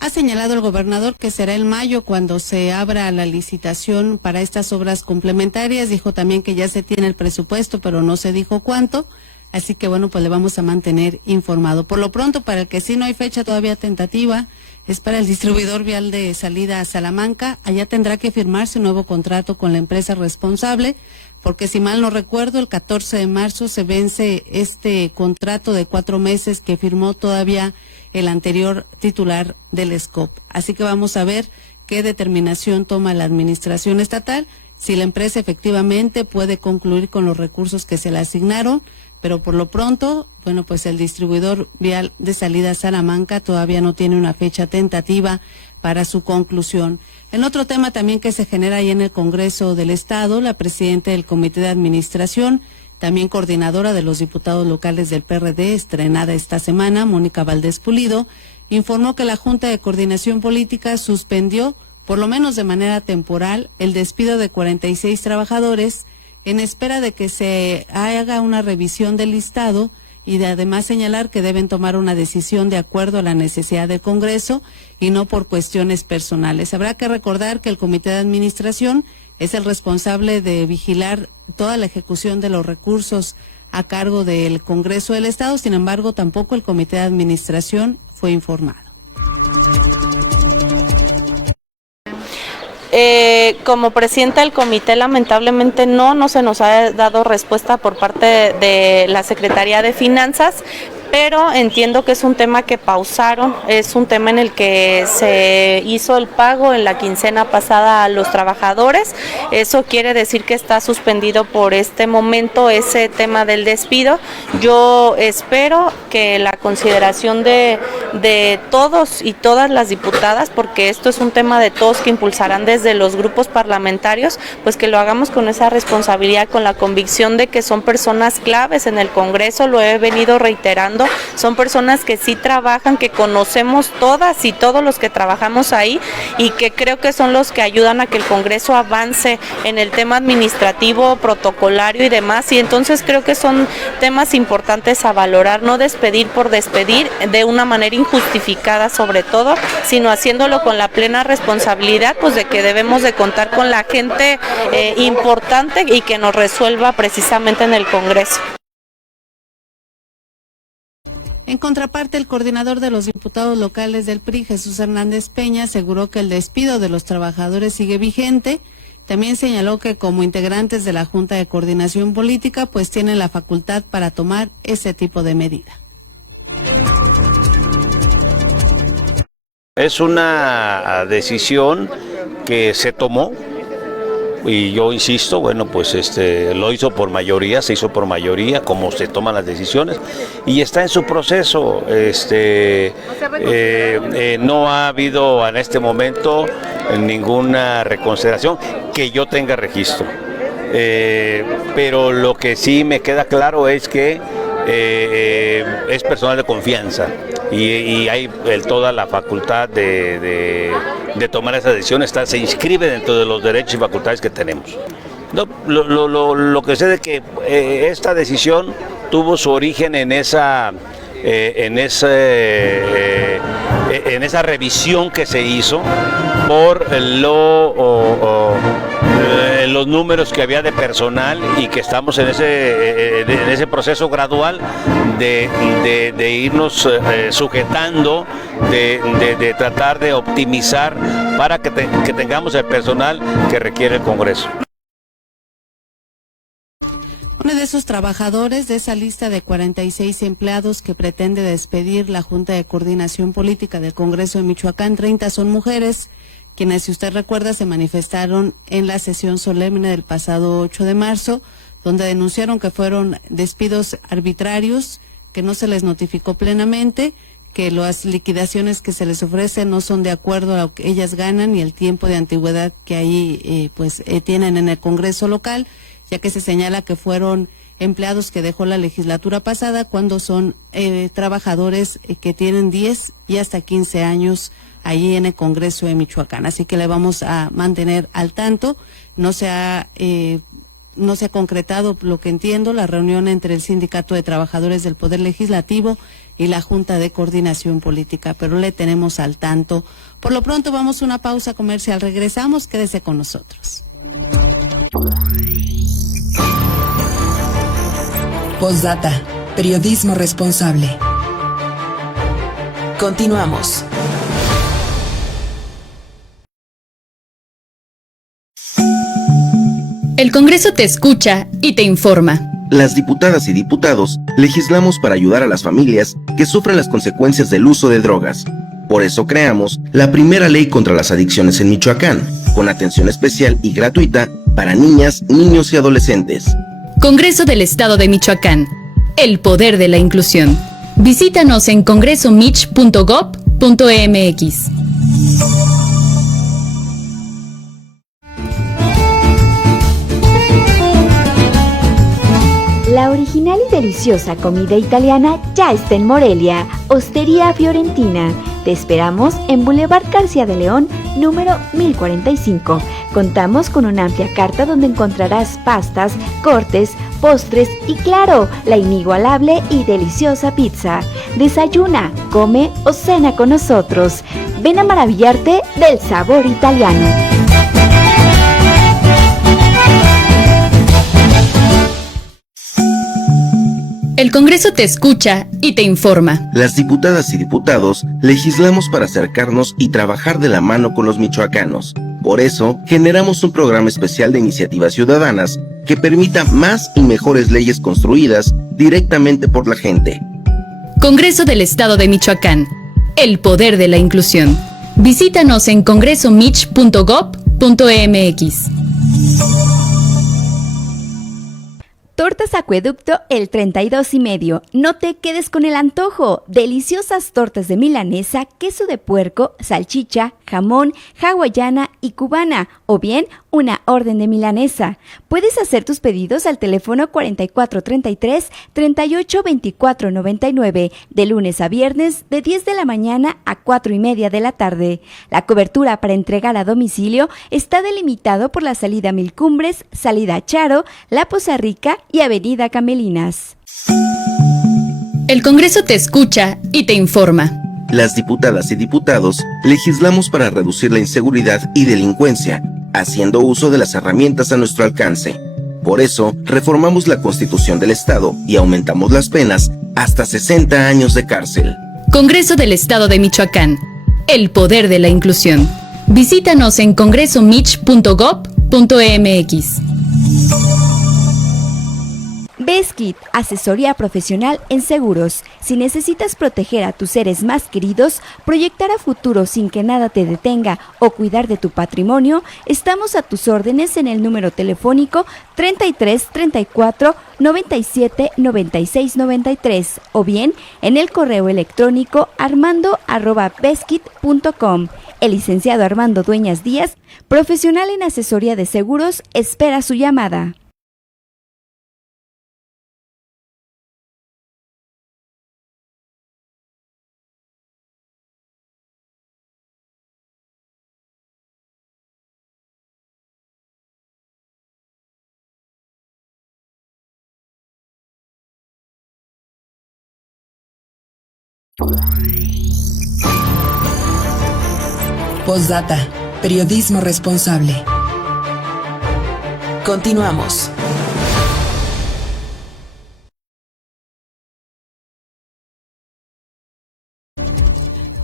Ha señalado el gobernador que será en mayo cuando se abra la licitación para estas obras complementarias. Dijo también que ya se tiene el presupuesto, pero no se dijo cuánto. Así que bueno, pues le vamos a mantener informado. Por lo pronto, para el que sí no hay fecha todavía tentativa, es para el distribuidor vial de salida a Salamanca. Allá tendrá que firmarse un nuevo contrato con la empresa responsable, porque si mal no recuerdo, el 14 de marzo se vence este contrato de 4 meses que firmó todavía el anterior titular del SCOP. Así que vamos a ver qué determinación toma la administración estatal, si la empresa efectivamente puede concluir con los recursos que se le asignaron, pero por lo pronto, bueno, pues el distribuidor vial de salida a Salamanca todavía no tiene una fecha tentativa para su conclusión. En otro tema también que se genera ahí en el Congreso del Estado, la presidenta del Comité de Administración, también coordinadora de los diputados locales del PRD, estrenada esta semana, Mónica Valdés Pulido, informó que la Junta de Coordinación Política suspendió, por lo menos de manera temporal, el despido de 46 trabajadores en espera de que se haga una revisión del listado y de además señalar que deben tomar una decisión de acuerdo a la necesidad del Congreso y no por cuestiones personales. Habrá que recordar que el Comité de Administración es el responsable de vigilar toda la ejecución de los recursos a cargo del Congreso del Estado. Sin embargo, tampoco el Comité de Administración fue informado. Como presidenta del comité, lamentablemente no se nos ha dado respuesta por parte de la Secretaría de Finanzas, pero entiendo que es un tema que pausaron, es un tema en el que se hizo el pago en la quincena pasada a los trabajadores. Eso quiere decir que está suspendido por este momento ese tema del despido. Yo espero que la consideración de todos y todas las diputadas, porque esto es un tema de todos que impulsarán desde los grupos parlamentarios, pues que lo hagamos con esa responsabilidad, con la convicción de que son personas claves en el Congreso, lo he venido reiterando. Son personas que sí trabajan, que conocemos todas y todos los que trabajamos ahí y que creo que son los que ayudan a que el Congreso avance en el tema administrativo, protocolario y demás, y entonces creo que son temas importantes a valorar, no despedir por despedir de una manera injustificada sobre todo, sino haciéndolo con la plena responsabilidad pues de que debemos de contar con la gente importante y que nos resuelva precisamente en el Congreso. En contraparte, el coordinador de los diputados locales del PRI, Jesús Hernández Peña, aseguró que el despido de los trabajadores sigue vigente. También señaló que como integrantes de la Junta de Coordinación Política, pues tienen la facultad para tomar ese tipo de medida. Es una decisión que se tomó. Y yo insisto, bueno, pues lo hizo por mayoría, se hizo por mayoría, como se toman las decisiones, y está en su proceso. No ha habido en este momento ninguna reconsideración que yo tenga registro. Pero lo que sí me queda claro es que es personal de confianza y hay toda la facultad de tomar esa decisión, se inscribe dentro de los derechos y facultades que tenemos. No, lo que sé es que esta decisión tuvo su origen en esa revisión que se hizo por los números que había de personal y que estamos en ese proceso gradual de irnos sujetando, de tratar de optimizar para que tengamos el personal que requiere el Congreso. Uno de esos trabajadores de esa lista de 46 empleados que pretende despedir la Junta de Coordinación Política del Congreso de Michoacán, 30 son mujeres, quienes, si usted recuerda, se manifestaron en la sesión solemne del pasado 8 de marzo, donde denunciaron que fueron despidos arbitrarios, que no se les notificó plenamente, que las liquidaciones que se les ofrecen no son de acuerdo a lo que ellas ganan y el tiempo de antigüedad que ahí tienen en el Congreso local, ya que se señala que fueron empleados que dejó la legislatura pasada cuando son trabajadores que tienen 10 y hasta 15 años allí en el Congreso de Michoacán. Así que le vamos a mantener al tanto. No se ha concretado, lo que entiendo, la reunión entre el Sindicato de Trabajadores del Poder Legislativo y la Junta de Coordinación Política, pero le tenemos al tanto. Por lo pronto vamos a una pausa comercial. Regresamos, quédese con nosotros. Postdata. periodismo responsable. Continuamos. El Congreso te escucha y te informa. Las diputadas y diputados legislamos para ayudar a las familias que sufren las consecuencias del uso de drogas. Por eso creamos la primera ley contra las adicciones en Michoacán, con atención especial y gratuita para niñas, niños y adolescentes. Congreso del Estado de Michoacán. El poder de la inclusión. Visítanos en congresomich.gov.mx. La original y deliciosa comida italiana ya está en Morelia, Ostería Fiorentina. Te esperamos en Boulevard García de León, número 1045. Contamos con una amplia carta donde encontrarás pastas, cortes, postres y claro, la inigualable y deliciosa pizza. Desayuna, come o cena con nosotros. Ven a maravillarte del sabor italiano. El Congreso te escucha y te informa. Las diputadas y diputados legislamos para acercarnos y trabajar de la mano con los michoacanos. Por eso, generamos un programa especial de iniciativas ciudadanas que permita más y mejores leyes construidas directamente por la gente. Congreso del Estado de Michoacán. El poder de la inclusión. Visítanos en congresomich.gov.mx. Tortas Acueducto el 32,5. No te quedes con el antojo. Deliciosas tortas de milanesa, queso de puerco, salchicha, jamón, hawaiana y cubana, o bien una orden de milanesa. Puedes hacer tus pedidos al teléfono 4433-382499, de lunes a viernes de 10 de la mañana a 4:30 de la tarde. La cobertura para entregar a domicilio está delimitado por la salida Mil Cumbres, salida Charo, La Poza Rica y Avenida Camelinas. El Congreso te escucha y te informa. Las diputadas y diputados legislamos para reducir la inseguridad y delincuencia, haciendo uso de las herramientas a nuestro alcance. Por eso, reformamos la Constitución del Estado y aumentamos las penas hasta 60 años de cárcel. Congreso del Estado de Michoacán. El poder de la inclusión. Visítanos en congresomich.gov.mx. Beskit, asesoría profesional en seguros. Si necesitas proteger a tus seres más queridos, proyectar a futuro sin que nada te detenga o cuidar de tu patrimonio, estamos a tus órdenes en el número telefónico 33 34 97 96 93 o bien en el correo electrónico armando@beskit.com. El licenciado Armando Dueñas Díaz, profesional en asesoría de seguros, espera su llamada. Postdata, periodismo responsable. Continuamos.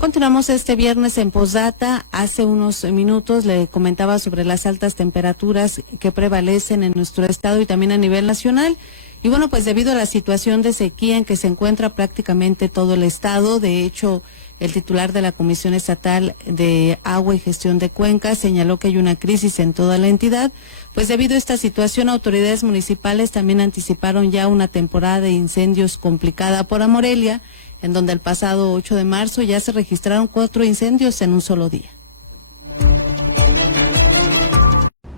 Continuamos este viernes en Postdata. Hace unos minutos le comentaba sobre las altas temperaturas que prevalecen en nuestro estado y también a nivel nacional. Y bueno, pues debido a la situación de sequía en que se encuentra prácticamente todo el estado, de hecho, el titular de la Comisión Estatal de Agua y Gestión de Cuencas señaló que hay una crisis en toda la entidad. Pues debido a esta situación, autoridades municipales también anticiparon ya una temporada de incendios complicada por Morelia, en donde el pasado 8 de marzo ya se registraron 4 incendios en un solo día.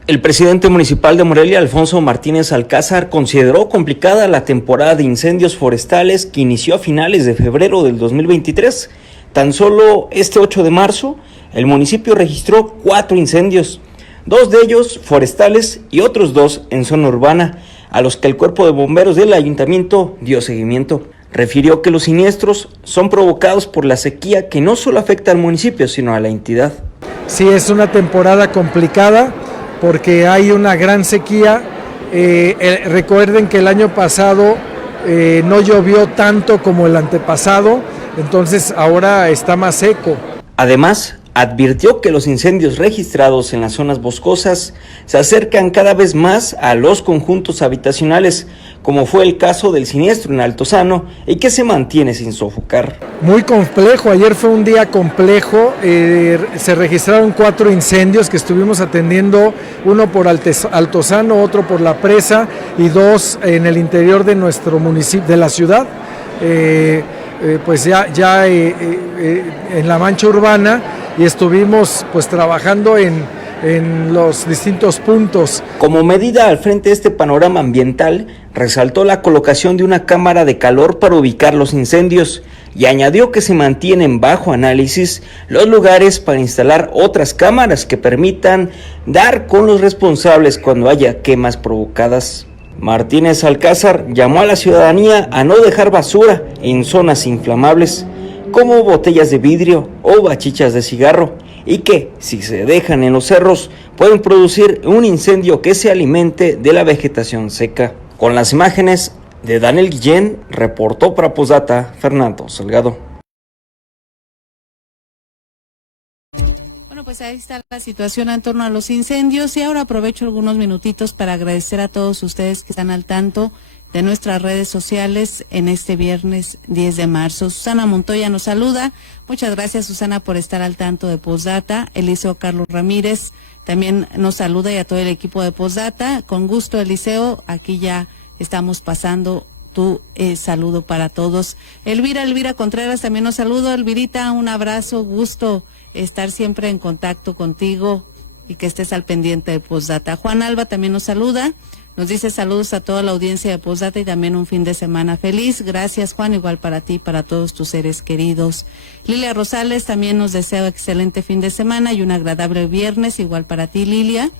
El presidente municipal de Morelia, Alfonso Martínez Alcázar, consideró complicada la temporada de incendios forestales que inició a finales de febrero del 2023. Tan solo este 8 de marzo, el municipio registró 4 incendios, 2 de ellos forestales y otros 2 en zona urbana, a los que el cuerpo de bomberos del ayuntamiento dio seguimiento. Refirió que los siniestros son provocados por la sequía que no solo afecta al municipio, sino a la entidad. Sí, es una temporada complicada porque hay una gran sequía. Recuerden que el año pasado no llovió tanto como el antepasado, entonces ahora está más seco. Además, advirtió que los incendios registrados en las zonas boscosas se acercan cada vez más a los conjuntos habitacionales, como fue el caso del siniestro en Altozano, y que se mantiene sin sofocar. Muy complejo, ayer fue un día complejo, se registraron 4 incendios que estuvimos atendiendo, uno por Altozano, otro por La Presa y 2 en el interior de nuestro municipio, de la ciudad. Pues ya en la mancha urbana, y estuvimos pues trabajando en los distintos puntos. Como medida al frente de este panorama ambiental, resaltó la colocación de una cámara de calor para ubicar los incendios y añadió que se mantienen bajo análisis los lugares para instalar otras cámaras que permitan dar con los responsables cuando haya quemas provocadas. Martínez Alcázar llamó a la ciudadanía a no dejar basura en zonas inflamables, como botellas de vidrio o bachichas de cigarro, y que, si se dejan en los cerros, pueden producir un incendio que se alimente de la vegetación seca. Con las imágenes de Daniel Guillén, reportó para Posdata Fernando Salgado. Bueno, pues ahí está la situación en torno a los incendios, y ahora aprovecho algunos minutitos para agradecer a todos ustedes que están al tanto de nuestras redes sociales en este viernes 10 de marzo. Susana Montoya nos saluda. Muchas gracias, Susana, por estar al tanto de Posdata. Eliseo Carlos Ramírez también nos saluda, y a todo el equipo de Posdata. Con gusto, Eliseo, aquí ya estamos pasando tu saludo para todos. Elvira Contreras también nos saluda. Elvirita, un abrazo, gusto estar siempre en contacto contigo y que estés al pendiente de Posdata. Juan Alba también nos saluda. Nos dice saludos a toda la audiencia de Posdata y también un fin de semana feliz. Gracias, Juan, igual para ti y para todos tus seres queridos. Lilia Rosales también nos desea excelente fin de semana y un agradable viernes, igual para ti, Lilia.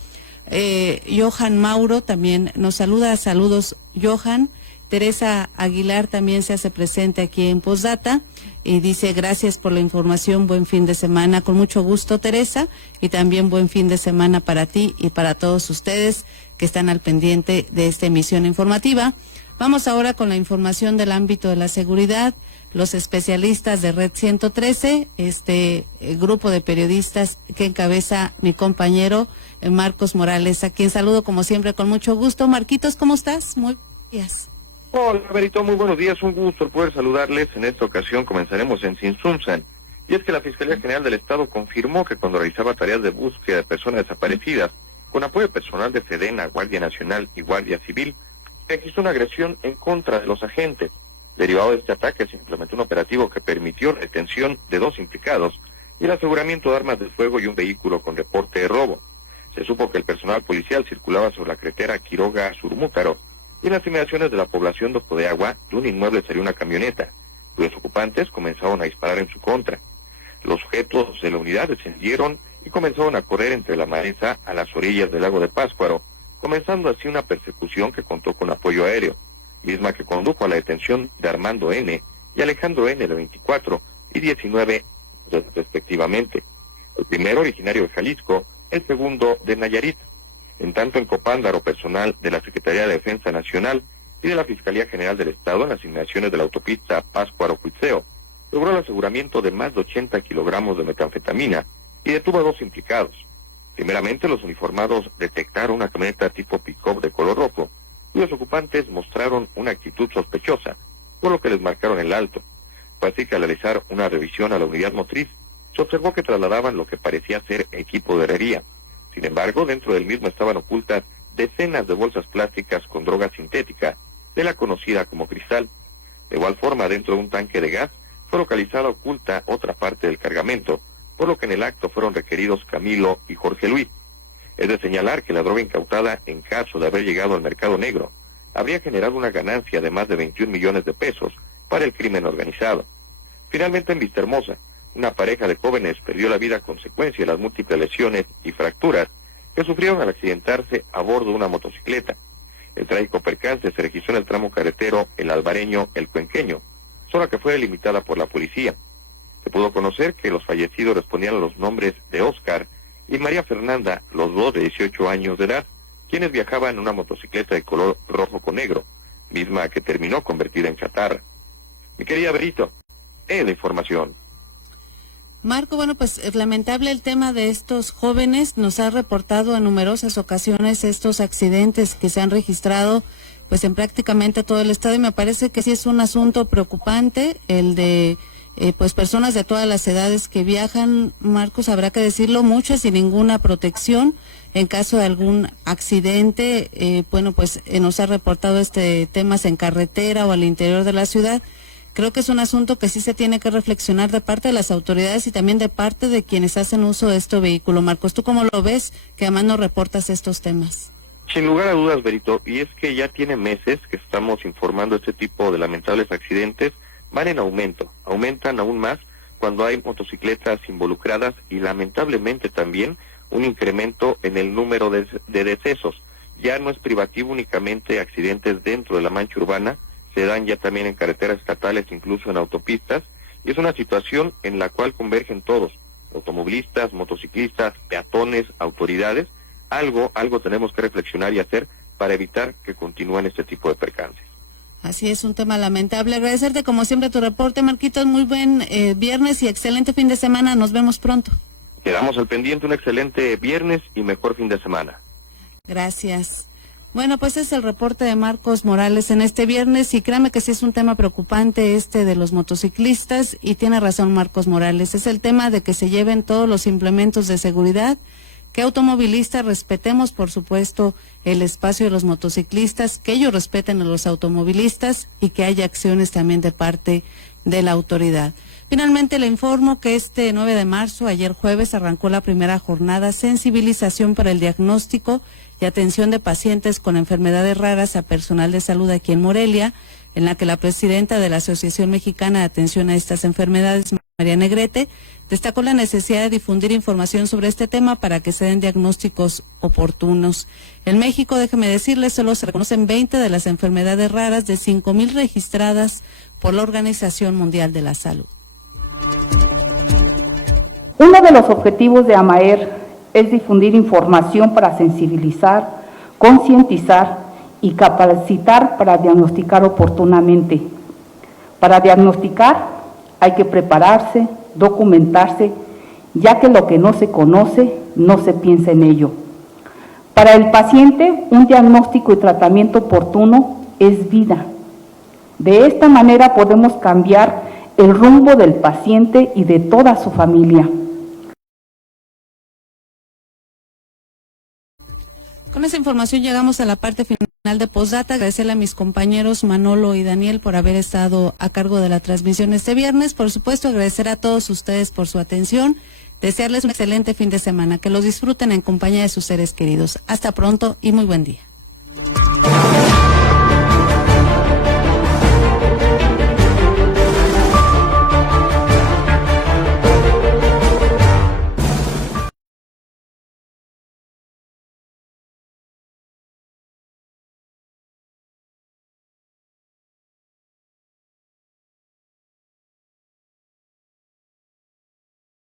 Johan Mauro también nos saluda. Saludos, Johan. Teresa Aguilar también se hace presente aquí en Posdata y dice gracias por la información, buen fin de semana. Con mucho gusto, Teresa, y también buen fin de semana para ti y para todos ustedes que están al pendiente de esta emisión informativa. Vamos ahora con la información del ámbito de la seguridad. Los especialistas de Red 113, grupo de periodistas que encabeza mi compañero Marcos Morales, a quien saludo como siempre con mucho gusto. Marquitos, ¿cómo estás? Muy buenos días. Hola, Berito, muy buenos días, un gusto poder saludarles. En esta ocasión comenzaremos en Tzintzuntzan, y es que la Fiscalía General del Estado confirmó que cuando realizaba tareas de búsqueda de personas desaparecidas, con apoyo personal de Sedena, Guardia Nacional y Guardia Civil, registró una agresión en contra de los agentes. Derivado de este ataque se implementó un operativo que permitió la detención de 2 implicados y el aseguramiento de armas de fuego y un vehículo con reporte de robo. Se supo que el personal policial circulaba sobre la carretera Quiroga-Surmúcaro, y en las inmediaciones de la población de Ojo de Agua, de un inmueble salió una camioneta. Los ocupantes comenzaron a disparar en su contra. Los sujetos de la unidad descendieron y comenzaron a correr entre la maleza a las orillas del lago de Pátzcuaro, comenzando así una persecución que contó con apoyo aéreo, misma que condujo a la detención de Armando N. y Alejandro N. de 24 y 19 respectivamente. El primero originario de Jalisco, el segundo de Nayarit. En tanto, en Copándaro, personal de la Secretaría de Defensa Nacional y de la Fiscalía General del Estado, en las inmediaciones de la autopista Pátzcuaro-Cuitzeo, logró el aseguramiento de más de 80 kilogramos de metanfetamina y detuvo a 2 implicados. Primeramente, los uniformados detectaron una camioneta tipo pick-up de color rojo, y los ocupantes mostraron una actitud sospechosa, por lo que les marcaron el alto. Fue así que al realizar una revisión a la unidad motriz, se observó que trasladaban lo que parecía ser equipo de herrería. Sin embargo, dentro del mismo estaban ocultas decenas de bolsas plásticas con droga sintética, de la conocida como cristal. De igual forma, dentro de un tanque de gas, fue localizada oculta otra parte del cargamento, por lo que en el acto fueron requeridos Camilo y Jorge Luis. Es de señalar que la droga incautada, en caso de haber llegado al mercado negro, habría generado una ganancia de más de 21 millones de pesos para el crimen organizado. Finalmente, en Vistahermosa, una pareja de jóvenes perdió la vida a consecuencia de las múltiples lesiones y fracturas que sufrieron al accidentarse a bordo de una motocicleta. El trágico percance se registró en el tramo carretero El Albareño-El Cuenqueño, zona que fue delimitada por la policía. Se pudo conocer que los fallecidos respondían a los nombres de Óscar y María Fernanda, los dos de 18 años de edad, quienes viajaban en una motocicleta de color rojo con negro, misma que terminó convertida en chatarra. Mi querida Berito, la información. Marco, bueno, pues es lamentable el tema de estos jóvenes. Nos ha reportado en numerosas ocasiones estos accidentes que se han registrado pues en prácticamente todo el estado, y me parece que sí es un asunto preocupante el de pues personas de todas las edades que viajan, Marcos, habrá que decirlo, muchas sin ninguna protección en caso de algún accidente. Bueno, pues nos ha reportado temas en carretera o al interior de la ciudad. Creo que es un asunto que sí se tiene que reflexionar de parte de las autoridades y también de parte de quienes hacen uso de este vehículo. Marcos, ¿tú cómo lo ves, que además nos reportas estos temas? Sin lugar a dudas, Berito, y es que ya tiene meses que estamos informando este tipo de lamentables accidentes. Van en aumento, aumentan aún más cuando hay motocicletas involucradas y lamentablemente también un incremento en el número de decesos. Ya no es privativo únicamente accidentes dentro de la mancha urbana, se dan ya también en carreteras estatales, incluso en autopistas, y es una situación en la cual convergen todos, automovilistas, motociclistas, peatones, autoridades. Algo tenemos que reflexionar y hacer para evitar que continúen este tipo de percances. Así es, un tema lamentable. Agradecerte como siempre tu reporte, Marquitos. Muy buen viernes y excelente fin de semana. Nos vemos pronto. Quedamos al pendiente, un excelente viernes y mejor fin de semana. Gracias. Bueno, pues es el reporte de Marcos Morales en este viernes, y créame que sí es un tema preocupante de los motociclistas, y tiene razón Marcos Morales. Es el tema de que se lleven todos los implementos de seguridad, que automovilistas respetemos, por supuesto, el espacio de los motociclistas, que ellos respeten a los automovilistas y que haya acciones también de parte de la autoridad. Finalmente le informo que este 9 de marzo, ayer jueves, arrancó la primera jornada Sensibilización para el diagnóstico y atención de pacientes con enfermedades raras a personal de salud aquí en Morelia, en la que la presidenta de la Asociación Mexicana de Atención a estas enfermedades, María Negrete, destacó la necesidad de difundir información sobre este tema para que se den diagnósticos oportunos. En México, déjeme decirles, solo se reconocen 20 de las enfermedades raras de 5,000 registradas por la Organización Mundial de la Salud. Uno de los objetivos de AMAER es difundir información para sensibilizar, concientizar y capacitar para diagnosticar oportunamente. Para diagnosticar hay que prepararse, documentarse, ya que lo que no se conoce, no se piensa en ello. Para el paciente, un diagnóstico y tratamiento oportuno es vida. De esta manera podemos cambiar el rumbo del paciente y de toda su familia. Con esa información llegamos a la parte final de Postdata. Agradecerle a mis compañeros Manolo y Daniel por haber estado a cargo de la transmisión este viernes. Por supuesto, agradecer a todos ustedes por su atención. Desearles un excelente fin de semana. Que los disfruten en compañía de sus seres queridos. Hasta pronto y muy buen día.